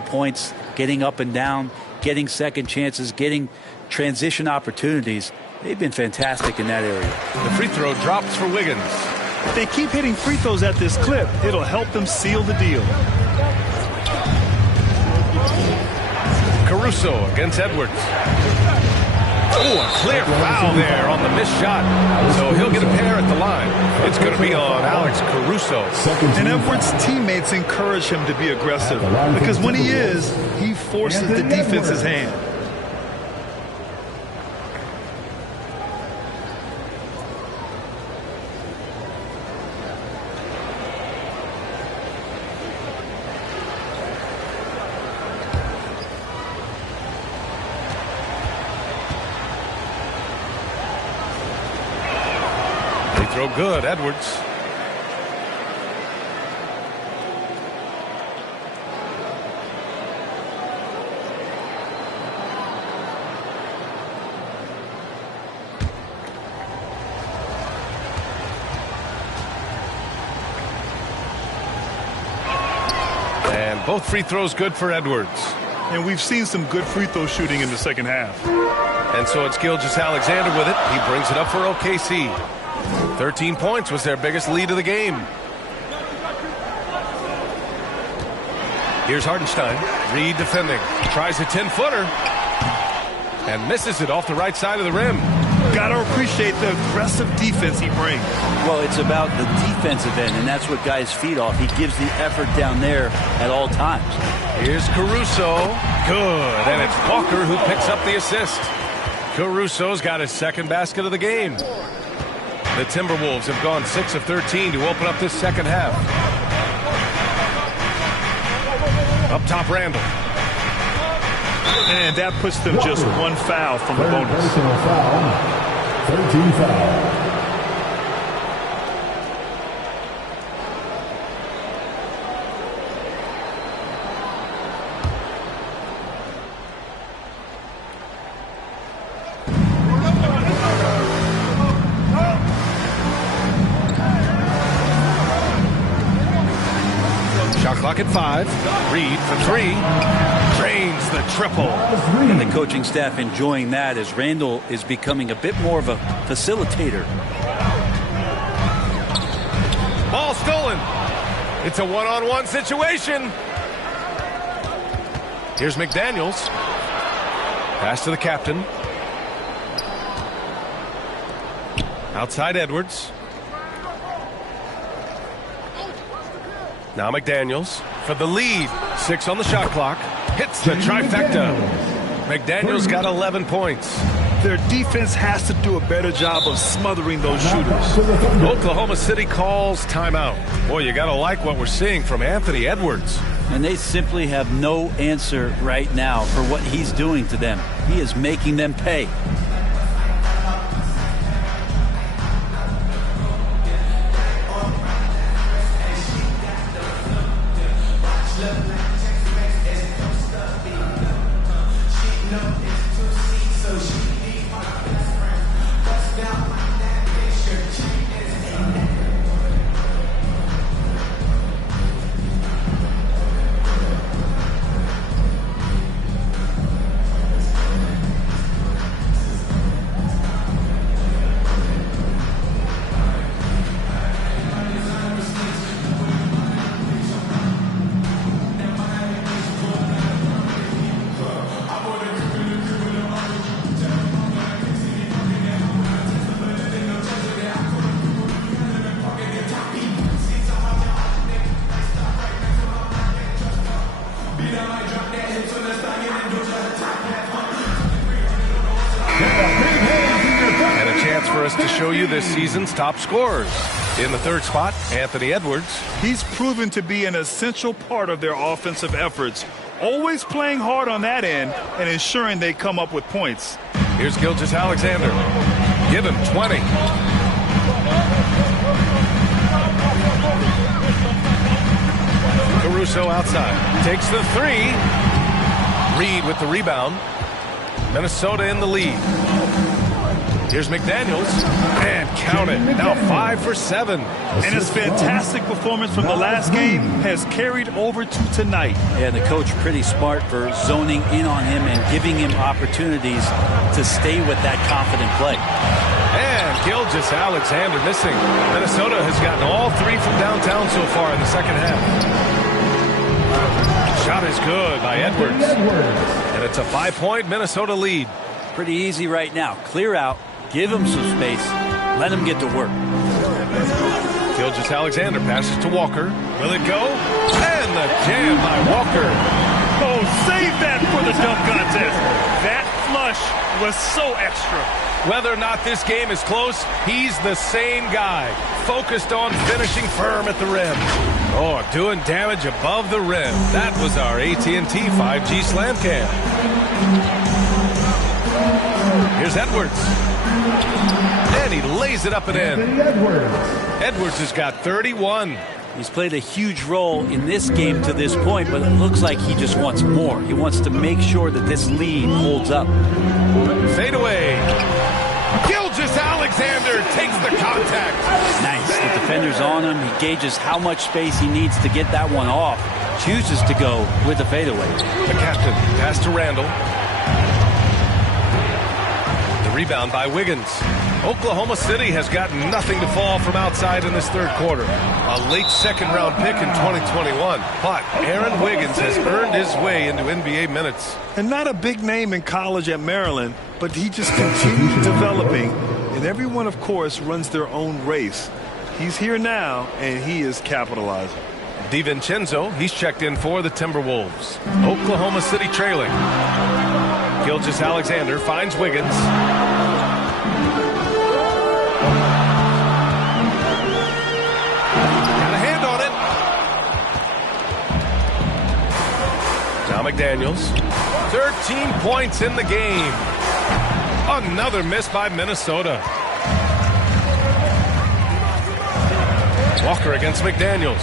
points, getting up and down, getting second chances, getting transition opportunities. They've been fantastic in that area. The free throw drops for Wiggins. If they keep hitting free throws at this clip, it'll help them seal the deal. Caruso against Edwards. Oh, a clear foul there on the missed shot. So he'll get a pair at the line. It's going to be on Alex Caruso. And Edwards' teammates encourage him to be aggressive because when he is, he forces the defense's hand. Throw good, Edwards. And both free throws good for Edwards. And we've seen some good free throw shooting in the second half. And so it's Gilgeous-Alexander with it. He brings it up for OKC. 13 points was their biggest lead of the game. Here's Hartenstein. Reed defending. Tries a 10-footer. And misses it off the right side of the rim. Got to appreciate the aggressive defense he brings. Well, it's about the defensive end, and that's what guys feed off. He gives the effort down there at all times. Here's Caruso. Good. And it's Walker who picks up the assist. Caruso's got his second basket of the game. The Timberwolves have gone 6 of 13 to open up this second half. Up top, Randall. And that puts them just one foul from the bonus. Personal foul. 13 foul. Clock at 5. Reed for 3. Drains the triple. And the coaching staff enjoying that as Randall is becoming a bit more of a facilitator. Ball stolen. It's a one-on-one situation. Here's McDaniels. Pass to the captain. Outside Edwards. Now McDaniels for the lead. 6 on the shot clock. Hits the trifecta. McDaniels got 11 points. Their defense has to do a better job of smothering those shooters. Oklahoma City calls timeout. Boy, you got to like what we're seeing from Anthony Edwards. And they simply have no answer right now for what he's doing to them. He is making them pay. To show you this season's top scorers. In the third spot, Anthony Edwards. He's proven to be an essential part of their offensive efforts, always playing hard on that end and ensuring they come up with points. Here's Gilgeous-Alexander. Give him 20. Caruso outside. Takes the 3. Reed with the rebound. Minnesota in the lead. Here's McDaniels, and count it. Now 5 for 7. And his fantastic performance from the last game has carried over to tonight. Yeah, the coach pretty smart for zoning in on him and giving him opportunities to stay with that confident play. And Gilgeous-Alexander missing. Minnesota has gotten all 3 from downtown so far in the second half. Shot is good by Edwards. And it's a 5-point Minnesota lead. Pretty easy right now. Clear out. Give him some space. Let him get to work. Gilgeous-Alexander passes to Walker. Will it go? And the jam by Walker. Oh, save that for the dunk contest. That flush was so extra. Whether or not this game is close, he's the same guy. Focused on finishing firm at the rim. Oh, doing damage above the rim. That was our AT&T 5G Slam Cam. Here's Edwards. And he lays it up and in. Edwards has got 31. He's played a huge role in this game to this point, but it looks like he just wants more. He wants to make sure that this lead holds up. Fade away. Gilgeous-Alexander takes the contact. Nice. The defender's on him. He gauges how much space he needs to get that one off. Chooses to go with the fadeaway. The captain pass to Randall. Rebound by Wiggins. Oklahoma City has got nothing to fall from outside in this third quarter. A late second-round pick in 2021. But Aaron Wiggins has earned his way into NBA minutes. And not a big name in college at Maryland, but he just continued developing. And everyone, of course, runs their own race. He's here now, and he is capitalizing. DiVincenzo, he's checked in for the Timberwolves. Oklahoma City trailing. Gilgeous-Alexander finds Wiggins. Got a hand on it. Now McDaniels. 13 points in the game. Another miss by Minnesota. Walker against McDaniels.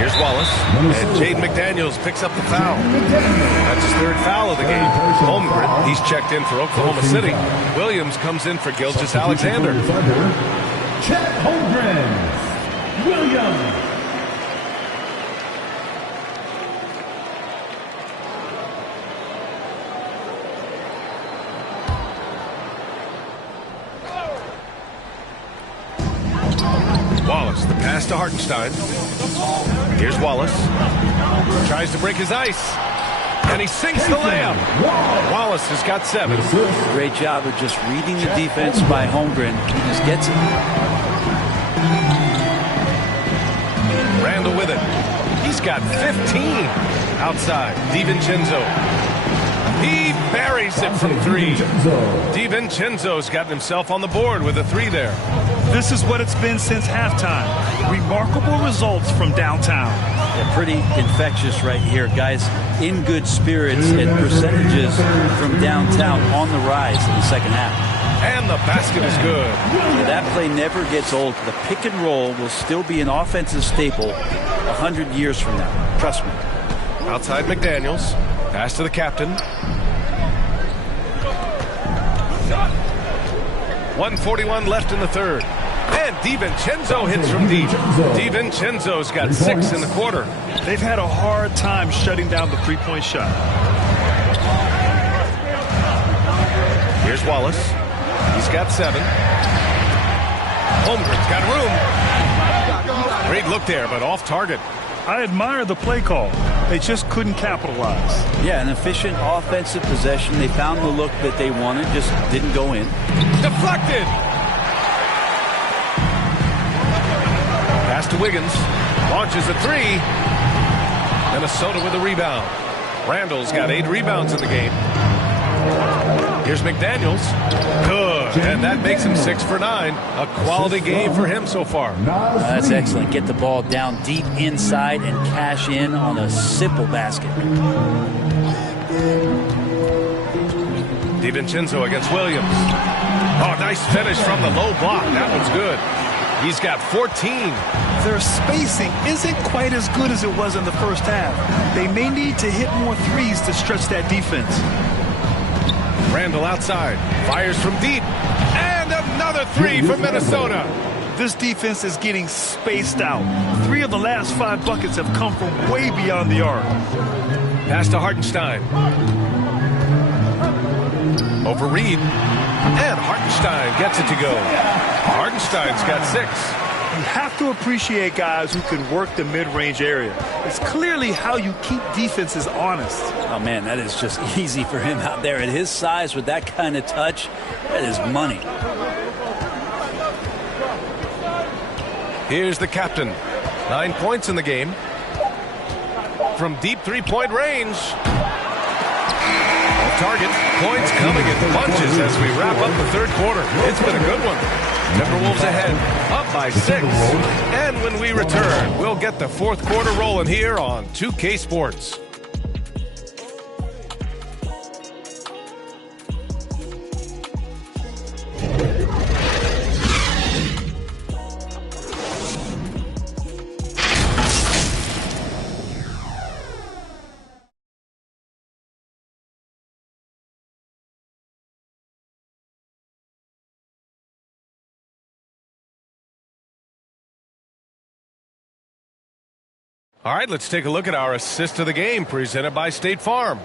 Here's Wallace, and Jaden McDaniels picks up the foul. That's his third foul of the game. Holmgren, he's checked in for Oklahoma City. Williams comes in for Gilgeous-Alexander. Chet Holmgren. Williams. Wallace, the pass to Hartenstein. Here's Wallace. Tries to break his ice. And he sinks the layup. Wallace has got 7. Great job of just reading the defense by Holmgren. He just gets it. Randall with it. He's got 15. Outside, DiVincenzo. He buries it from 3. DiVincenzo's gotten himself on the board with a 3 there. This is what it's been since halftime. Remarkable results from downtown. Yeah, pretty infectious right here. Guys in good spirits and percentages from downtown on the rise in the second half. And the basket is good. Yeah, that play never gets old. The pick and roll will still be an offensive staple 100 years from now. Trust me. Outside McDaniels. Pass to the captain. 1:41 left in the third. And DiVincenzo hits from deep. DiVincenzo's got 6 in the quarter. They've had a hard time shutting down the three-point shot. Here's Wallace. He's got 7. Holmgren's got room. Great look there, but off target. I admire the play call. They just couldn't capitalize. Yeah, an efficient offensive possession. They found the look that they wanted, just didn't go in. Deflected. Pass to Wiggins. Launches a 3. Minnesota with a rebound. Randall's got 8 rebounds in the game. Here's McDaniels. Good. And that makes him 6 for 9. A quality game for him so far. That's excellent. Get the ball down deep inside and cash in on a simple basket. DiVincenzo against Williams. Oh, nice finish from the low block. That one's good. He's got 14. Their spacing isn't quite as good as it was in the first half. They may need to hit more threes to stretch that defense. Randall outside. Fires from deep. And another 3 from Minnesota. This defense is getting spaced out. 3 of the last 5 buckets have come from way beyond the arc. Pass to Hartenstein. Over Reed. And Hartenstein gets it to go. Hartenstein's got 6. You have to appreciate guys who can work the mid-range area. It's clearly how you keep defenses honest. Oh, man, that is just easy for him out there. At his size with that kind of touch, that is money. Here's the captain. 9 points in the game. From deep three-point range. Off target. Points coming in bunches as we wrap up the third quarter. It's been a good one. Timberwolves ahead, up by 6. And when we return, we'll get the fourth quarter rolling here on 2K Sports. All right, let's take a look at our assist of the game presented by State Farm.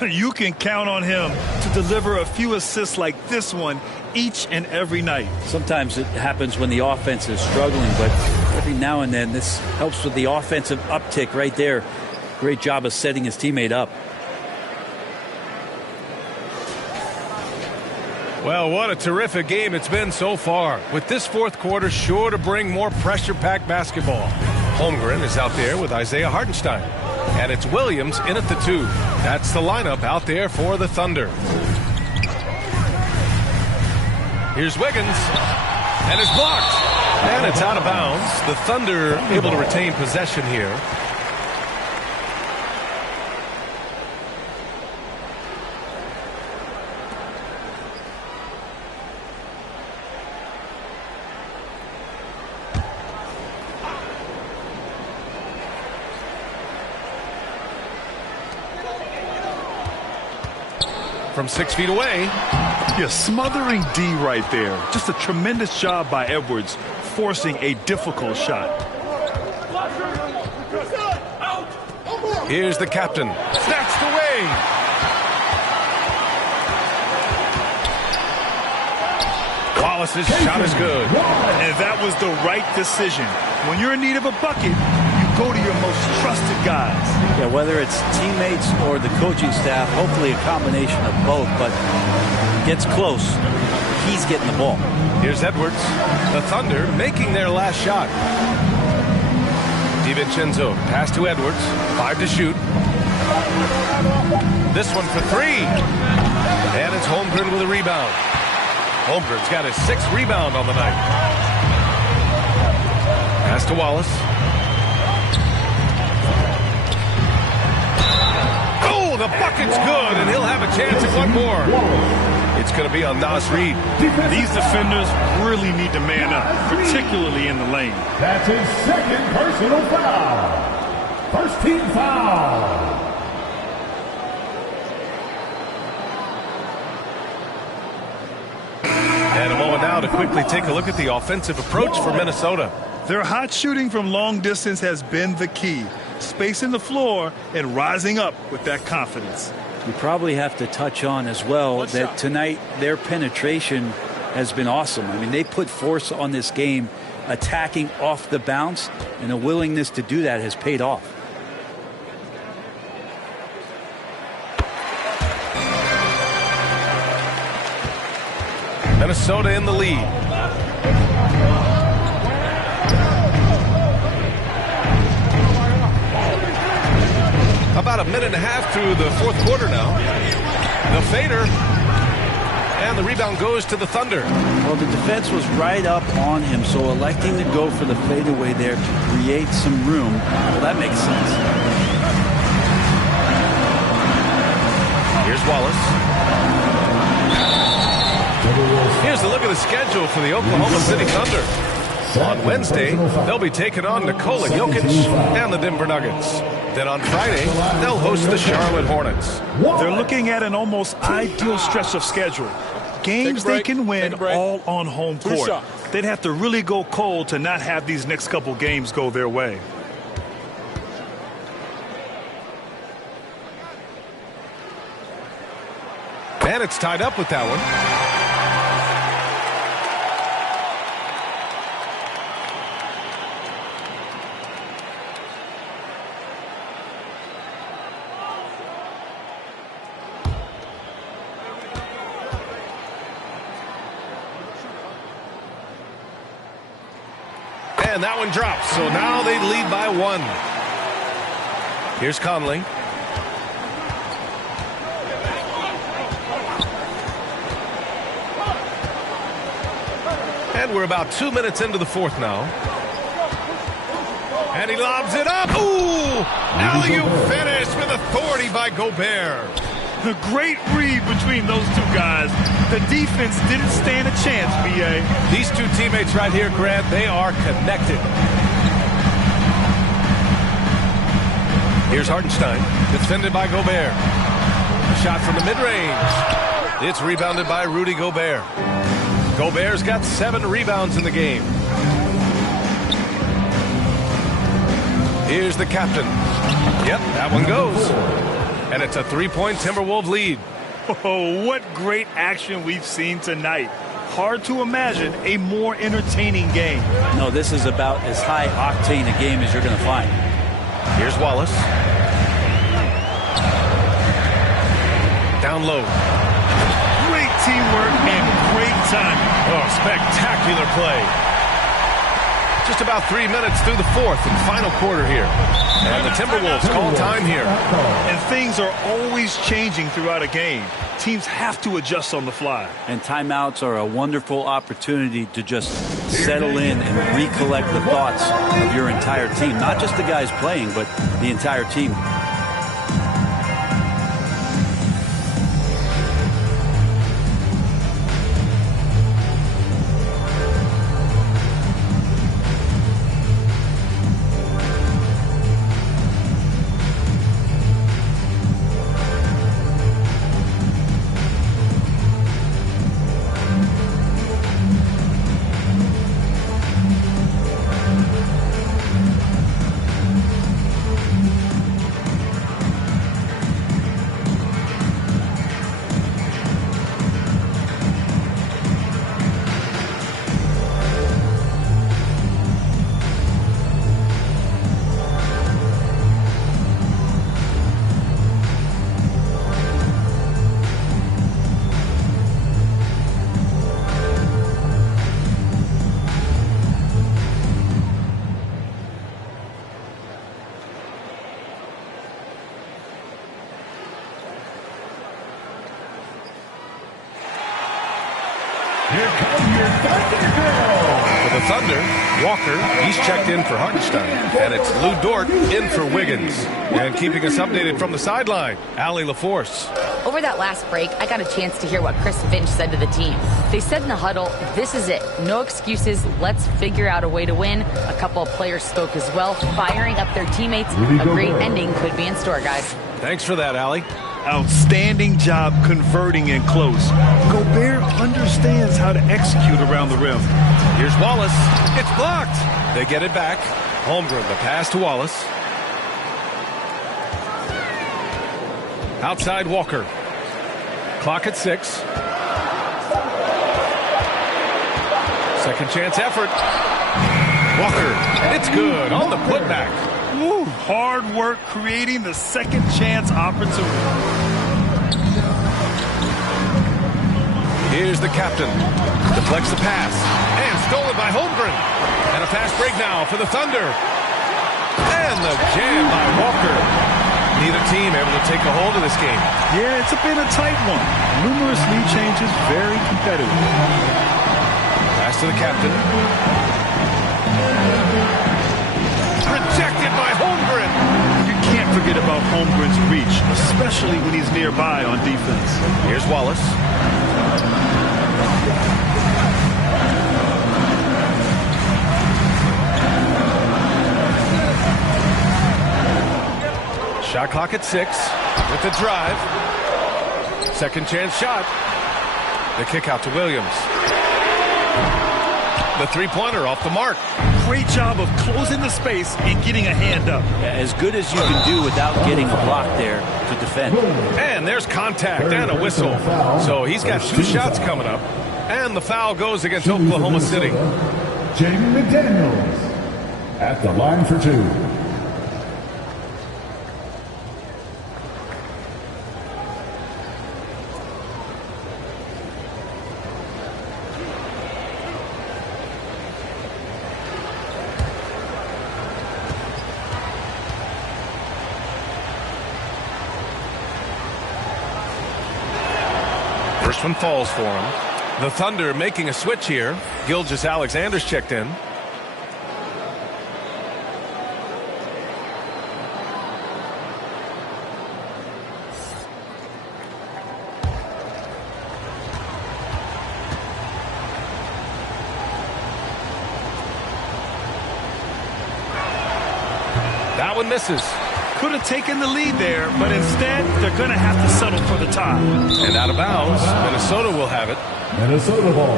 You can count on him to deliver a few assists like this one each and every night. Sometimes it happens when the offense is struggling, but every now and then this helps with the offensive uptick right there. Great job of setting his teammate up. Well, what a terrific game it's been so far. With this fourth quarter sure to bring more pressure-packed basketball. Holmgren is out there with Isaiah Hartenstein. And it's Williams in at the 2. That's the lineup out there for the Thunder. Here's Wiggins. And it's blocked. And it's out of bounds. The Thunder able to retain possession here. from 6 feet away. Yeah, smothering D right there. Just a tremendous job by Edwards, forcing a difficult shot. Here's the captain. Snatched away. Wallace's shot is good. And that was the right decision. When you're in need of a bucket, you go to your most trusted guys. Yeah, whether it's teammates or the coaching staff, hopefully a combination of both, but gets close, he's getting the ball. Here's Edwards. The Thunder making their last shot. DiVincenzo, pass to Edwards. 5 to shoot. This one for 3. And it's Holmgren with a rebound. Holmgren's got his 6th rebound on the night. Pass to Wallace. Oh, the bucket's good, and he'll have a chance at one more. It's going to be on Nas Reed. These defenders really need to man up, particularly in the lane. That's his 2nd personal foul. First team foul. And a moment now to quickly take a look at the offensive approach for Minnesota. Their hot shooting from long distance has been the key. Spacing the floor and rising up with that confidence. We probably have to touch on as well that tonight their penetration has been awesome. I mean, they put force on this game, attacking off the bounce, and the willingness to do that has paid off. Minnesota in the lead. About a minute and a half through the 4th quarter now. The fader. And the rebound goes to the Thunder. Well, the defense was right up on him, so electing to go for the fadeaway there to create some room, well, that makes sense. Here's Wallace. Here's a look at the schedule for the Oklahoma City Thunder. On Wednesday, they'll be taking on Nikola Jokic and the Denver Nuggets. Then on Friday, they'll host the Charlotte Hornets. They're looking at an almost ideal stretch of schedule. Games they can win all on home court. They'd have to really go cold to not have these next couple games go their way. And it's tied up with that one. And that one drops, so now they lead by 1. Here's Conley. And we're about 2 minutes into the 4th now. And he lobs it up. Ooh! Alley-oop finish with authority by Gobert. The great read between those two guys. The defense didn't stand a chance, B.A. These two teammates right here, Grant, they are connected. Here's Hartenstein, defended by Gobert. A shot from the mid-range. It's rebounded by Rudy Gobert. Gobert's got 7 rebounds in the game. Here's the captain. Yep, that one goes. And it's a 3-point Timberwolves lead. Oh, what great action we've seen tonight. Hard to imagine a more entertaining game. No, this is about as high-octane a game as you're going to find. Here's Wallace. Down low. Great teamwork and great timing. Oh, spectacular play. Just about 3 minutes through the 4th and final quarter here. And the Timberwolves call time here. And things are always changing throughout a game. Teams have to adjust on the fly. And timeouts are a wonderful opportunity to just settle in and recollect the thoughts of your entire team. Not just the guys playing, but the entire team. For the Thunder, Walker, he's checked in for Hartenstein. And it's Lou Dort in for Wiggins. And keeping us updated from the sideline, Allie LaForce. Over that last break, I got a chance to hear what Chris Finch said to the team. They said in the huddle, this is it. No excuses. Let's figure out a way to win. A couple of players spoke as well, firing up their teammates. A great ending could be in store, guys. Thanks for that, Allie. Outstanding job converting in close. Gobert understands how to execute around the rim. Here's Wallace. It's blocked. They get it back. Holmgren, the pass to Wallace. Outside Walker. Clock at 6. Second chance effort. Walker. It's good on the putback. Woo, hard work creating the second chance opportunity. Here's the captain. Deflects the pass. And stolen by Holmgren. And a fast break now for the Thunder. And the jam by Walker. Neither team able to take a hold of this game. Yeah, it's been a tight one. Numerous lead changes, very competitive. Pass to the captain. Rejected by Holmgren. You can't forget about Holmgren's reach, especially when he's nearby on defense. Here's Wallace. Shot clock at 6 with the drive. Second chance shot. The kick out to Williams. The three-pointer off the mark. Great job of closing the space and getting a hand up. As good as you can do without getting a block there to defend. And there's contact and a whistle. So he's got 2 shots coming up. And the foul goes against Oklahoma City. Jaden McDaniels at the line for 2. First one falls for him. The Thunder making a switch here. Gilgeous-Alexander's checked in. That one misses. Could have taken the lead there, but instead they're going to have to settle for the tie. And out of bounds, Minnesota will have it. Minnesota ball.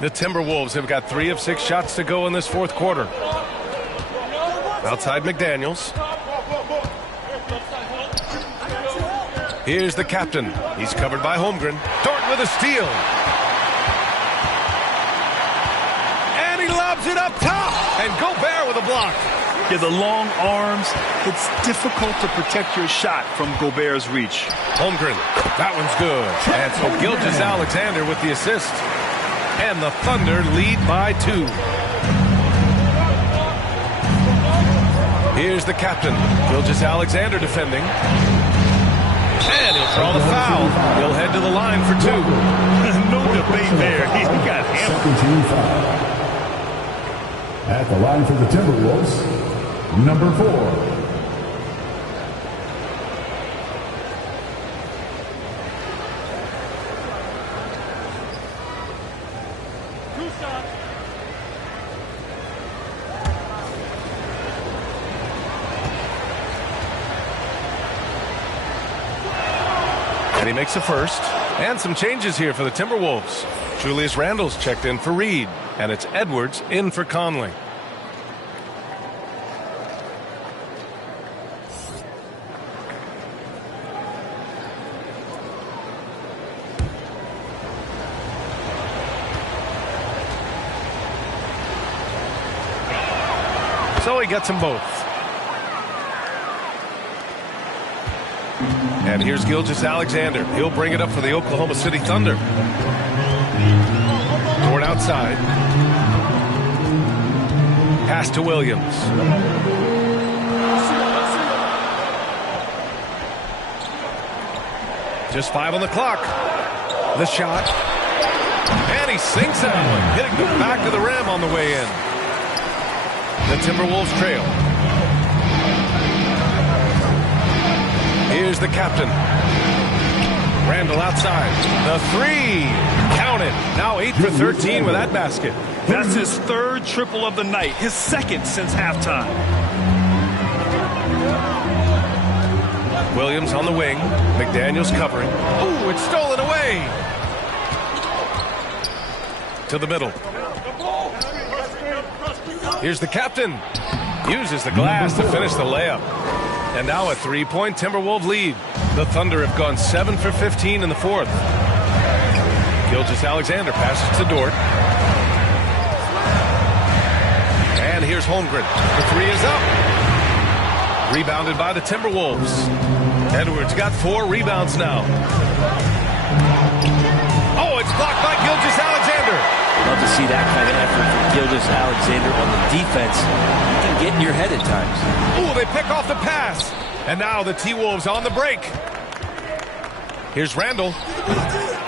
The Timberwolves have got 3 of 6 shots to go in this fourth quarter. Outside McDaniels. Here's the captain. He's covered by Holmgren. Dort with a steal. And he lobs it up top. And Gobert with a block. Yeah, the long arms. It's difficult to protect your shot from Gobert's reach. Holmgren. That one's good. And so Gilgeous-Alexander with the assist. And the Thunder lead by 2. Here's the captain. Gilgeous-Alexander defending. And he'll draw the foul. He'll head to the line for 2. No debate there. He got hammered. Second team foul. At the line for the Timberwolves, number 4. And he makes a first. And some changes here for the Timberwolves. Julius Randle's checked in for Reed. And it's Edwards in for Conley. So he gets them both. And here's Gilgeous-Alexander. He'll bring it up for the Oklahoma City Thunder. Dort outside. Pass to Williams. Just 5 on the clock. The shot. And he sinks that one, hitting the back of the rim on the way in. The Timberwolves trail. Here's the captain. Randall outside. The three. Count it. Now 8 for 13 with that basket. That's his third triple of the night, his second since halftime. Williams on the wing. McDaniels covering. Ooh, it's stolen away. To the middle. Here's the captain. Uses the glass to finish the layup. And now a 3-point Timberwolves lead. The Thunder have gone 7 for 15 in the fourth. Gilgeous-Alexander passes to Dort. And here's Holmgren. The three is up. Rebounded by the Timberwolves. Edwards got 4 rebounds now. Oh, it's blocked by Gilgeous-Alexander. Love to see that kind of effort from Gilgeous-Alexander on the defense. You can get in your head at times. Ooh, they pick off the pass. And now the T-Wolves on the break. Here's Randall.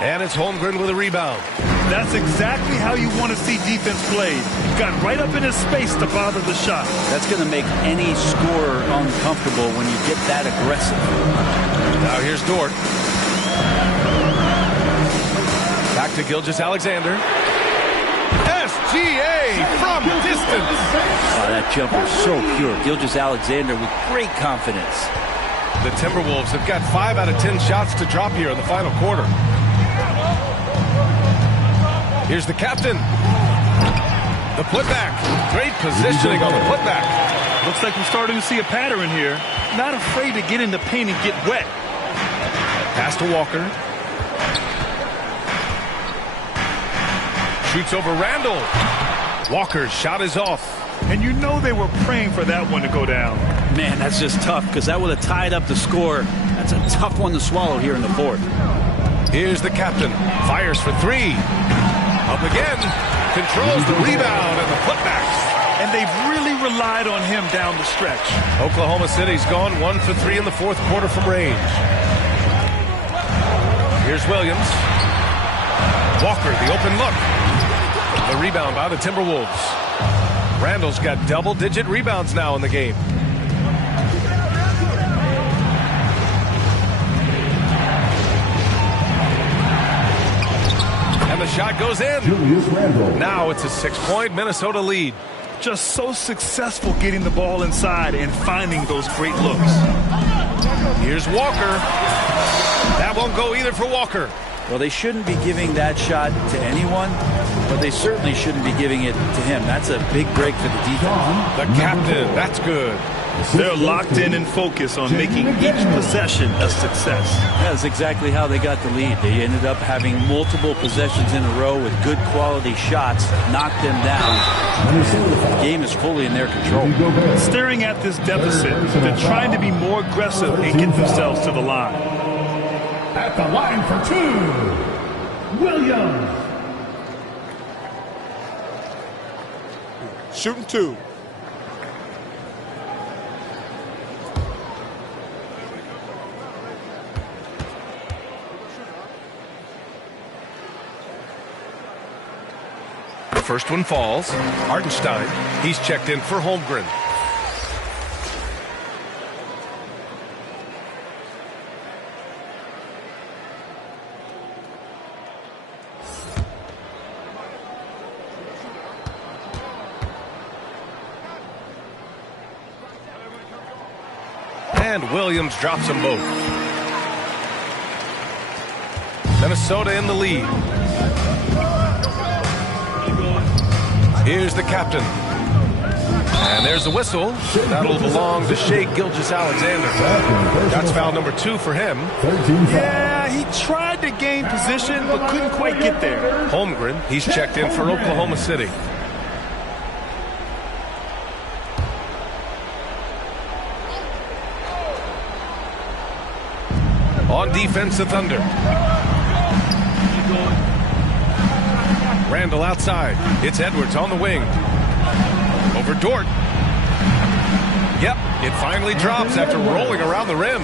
And it's Holmgren with a rebound. That's exactly how you want to see defense played. Got right up in his space to bother the shot. That's going to make any scorer uncomfortable when you get that aggressive. Now here's Dort. Back to Gilgeous-Alexander. SGA from distance. Oh, that jumper is so pure. Gilgeous-Alexander with great confidence. The Timberwolves have got 5 out of 10 shots to drop here in the final quarter. Here's the captain. The putback. Great positioning on the putback. Looks like we're starting to see a pattern here. Not afraid to get in the paint and get wet. Pass to Walker. Shoots over Randall. Walker's shot is off. And you know they were praying for that one to go down. Man, that's just tough because that would have tied up the score. That's a tough one to swallow here in the fourth. Here's the captain. Fires for 3. Up again. Controls the rebound and the putbacks. And they've really relied on him down the stretch. Oklahoma City's gone 1 for 3 in the fourth quarter from range. Here's Williams. Walker, the open look. The rebound by the Timberwolves. Randall's got double-digit rebounds now in the game. And the shot goes in. Julius Randle. Now it's a 6-point Minnesota lead. Just so successful getting the ball inside and finding those great looks. Here's Walker. That won't go either for Walker. Well, they shouldn't be giving that shot to anyone, but they certainly shouldn't be giving it to him. That's a big break for the defense. The captain, that's good. They're locked in and focused on making each possession a success. That's exactly how they got the lead. They ended up having multiple possessions in a row with good quality shots, knocked them down. The game is fully in their control. Staring at this deficit, they're trying to be more aggressive and get themselves to the line. At the line for 2, Williams. Shooting 2. The first one falls. Hartenstein, he's checked in for Holmgren. And Williams drops them both. Minnesota in the lead. Here's the captain. And there's the whistle. That'll belong to Shai Gilgeous-Alexander. That's foul number 2 for him. Yeah, he tried to gain position, but couldn't quite get there. Holmgren, he's checked in for Oklahoma City. On defense, the Thunder. Randall outside. It's Edwards on the wing. Over Dort. Yep, it finally drops after rolling around the rim.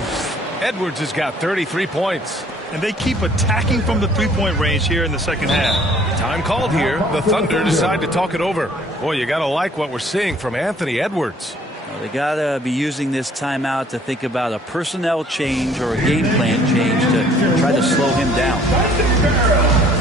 Edwards has got 33 points. and they keep attacking from the three-point range here in the second half. Time called here. The Thunder decide to talk it over. Boy, you got to like what we're seeing from Anthony Edwards. Well, they got to be using this timeout to think about a personnel change or a game plan change to try to slow him down.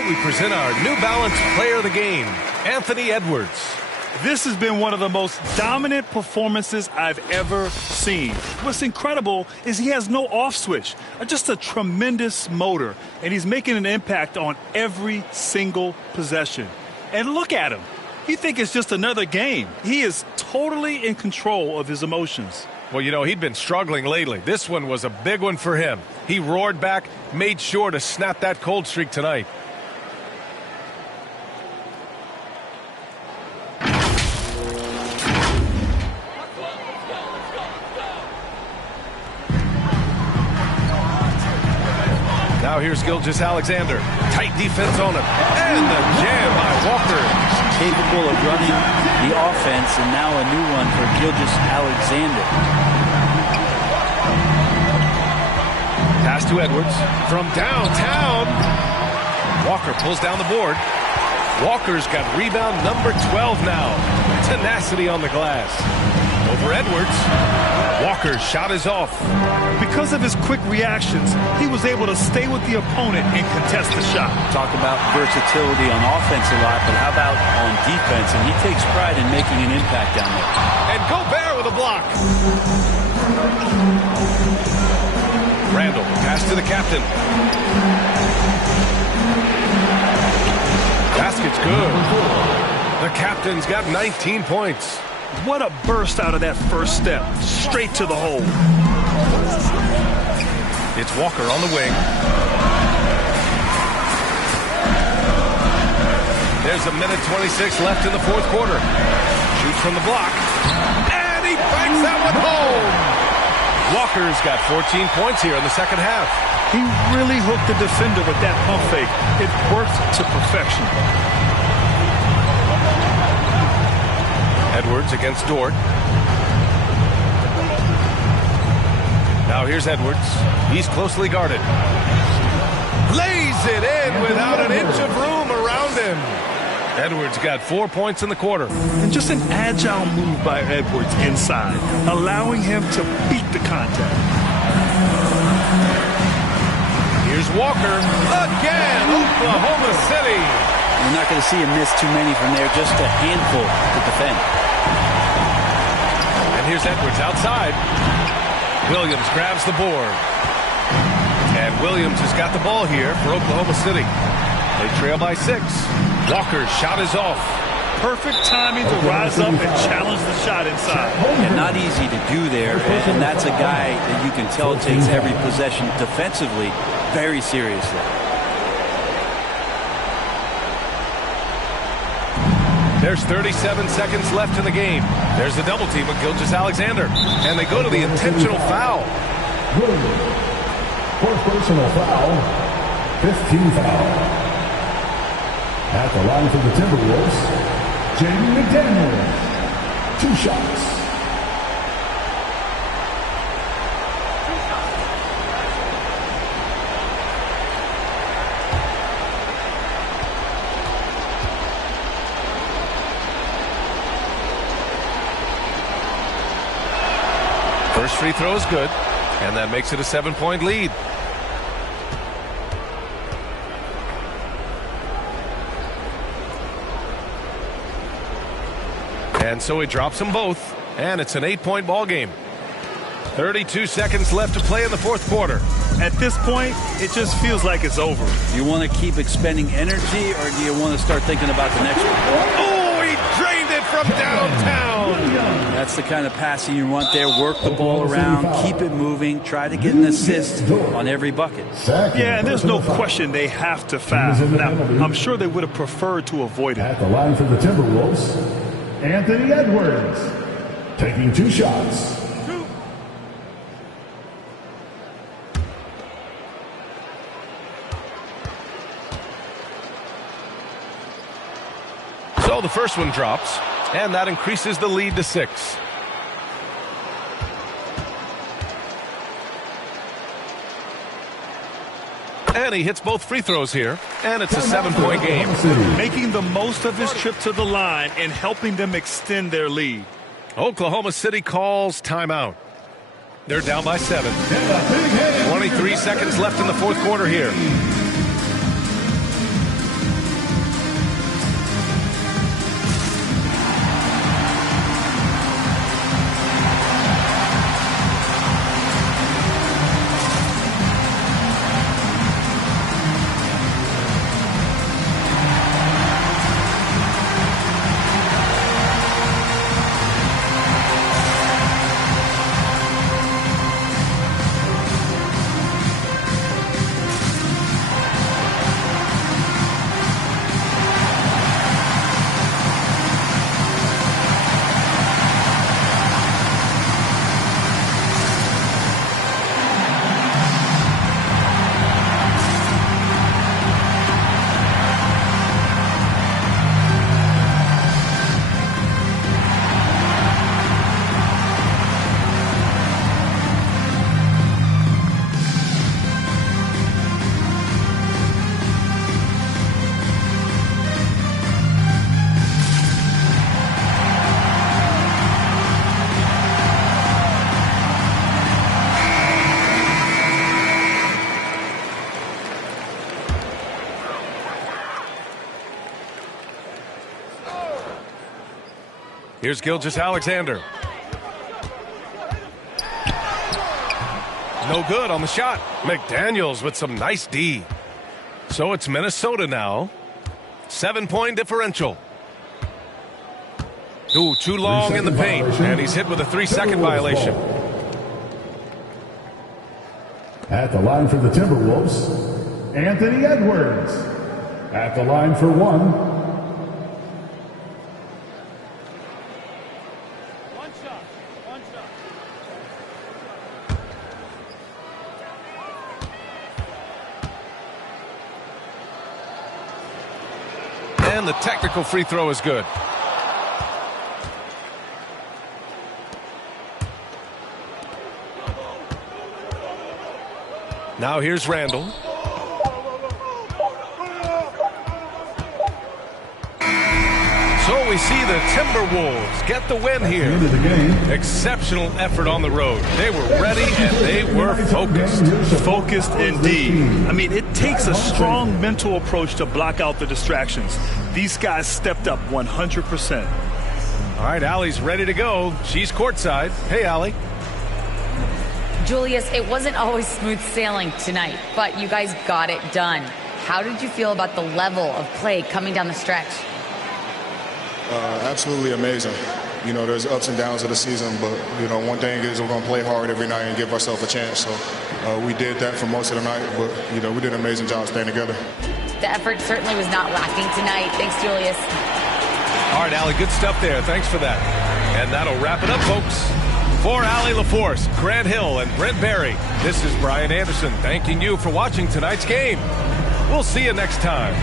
We present our New Balance Player of the Game, Anthony Edwards. This has been one of the most dominant performances I've ever seen. What's incredible is he has no off switch, just a tremendous motor, and he's making an impact on every single possession. And look at him. You think it's just another game. He is totally in control of his emotions. Well, you know, he'd been struggling lately. This one was a big one for him. He roared back, made sure to snap that cold streak tonight. Now here's Gilgeous-Alexander. Tight defense on him. And the jam by Walker. Capable of running the offense, and now a new one for Gilgeous-Alexander. Pass to Edwards from downtown. Walker pulls down the board. Walker's got rebound number 12 now. Tenacity on the glass. Over Edwards. Walker's shot is off. Because of his quick reactions, he was able to stay with the opponent and contest the shot. Talk about versatility on offense a lot, but how about on defense? And he takes pride in making an impact down there. And Gobert with a block. Randall, pass to the captain. Basket's good. The captain's got 19 points. What a burst out of that first step. Straight to the hole. It's Walker on the wing. There's a minute 26 left in the fourth quarter. Shoots from the block. And he banks that one home. Walker's got 14 points here in the second half. He really hooked the defender with that pump fake. It worked to perfection. Edwards against Dort. Now here's Edwards. He's closely guarded. Lays it in without an inch of room around him. Edwards got 4 points in the quarter. And just an agile move by Edwards inside, allowing him to beat the contact. Here's Walker again. Oklahoma City. You're not going to see him miss too many from there, just a handful to defend. And here's Edwards outside. Williams grabs the board. And Williams has got the ball here for Oklahoma City. They trail by 6. Walker's shot is off. Perfect timing to rise up and challenge the shot inside. And not easy to do there. And that's a guy that you can tell takes every possession defensively very seriously. There's 37 seconds left in the game. There's the double team with Gilgeous-Alexander. And they go to the intentional foul. Fourth personal foul. 15 foul. At the line for the Timberwolves, Jaden McDaniels. 2 shots. First free throw is good, and that makes it a 7-point lead. And so he drops them both, and it's an 8-point ball game. 32 seconds left to play in the fourth quarter. At this point, it just feels like it's over. You want to keep expending energy, or do you want to start thinking about the next one? Oh, he drained it from downtown. That's the kind of passing you want there. Work the ball around, keep it moving, try to get an assist on every bucket. Yeah, and there's no question they have to foul. Now, I'm sure they would have preferred to avoid it. At the line for the Timberwolves, Anthony Edwards taking 2 shots. So the first one drops, and that increases the lead to 6. And he hits both free throws here, and it's a 7-point game. Making the most of his trip to the line and helping them extend their lead. Oklahoma City calls timeout. They're down by 7. 23 seconds left in the fourth quarter here. Here's Gilgeous-Alexander. No good on the shot. McDaniels with some nice D. So it's Minnesota now. 7-point differential. Ooh, too long in the paint. And he's hit with a 3-second violation. At the line for the Timberwolves, Anthony Edwards. At the line for 1. And the technical free throw is good. Now here's Randall. So we see the Timberwolves get the win here. Exceptional effort on the road. They were ready and they were focused. Focused indeed. I mean, it takes a strong mental approach to block out the distractions. These guys stepped up 100%. All right, Allie's ready to go. She's courtside. Hey, Allie. Julius, it wasn't always smooth sailing tonight, but you guys got it done. How did you feel about the level of play coming down the stretch? Absolutely amazing. You know, there's ups and downs of the season, but, you know, one thing is we're going to play hard every night and give ourselves a chance. So we did that for most of the night, but, you know, we did an amazing job staying together. The effort certainly was not lacking tonight. Thanks, Julius. All right, Allie, good stuff there. Thanks for that. And that'll wrap it up, folks. For Allie LaForce, Grant Hill, and Brent Barry, this is Brian Anderson thanking you for watching tonight's game. We'll see you next time.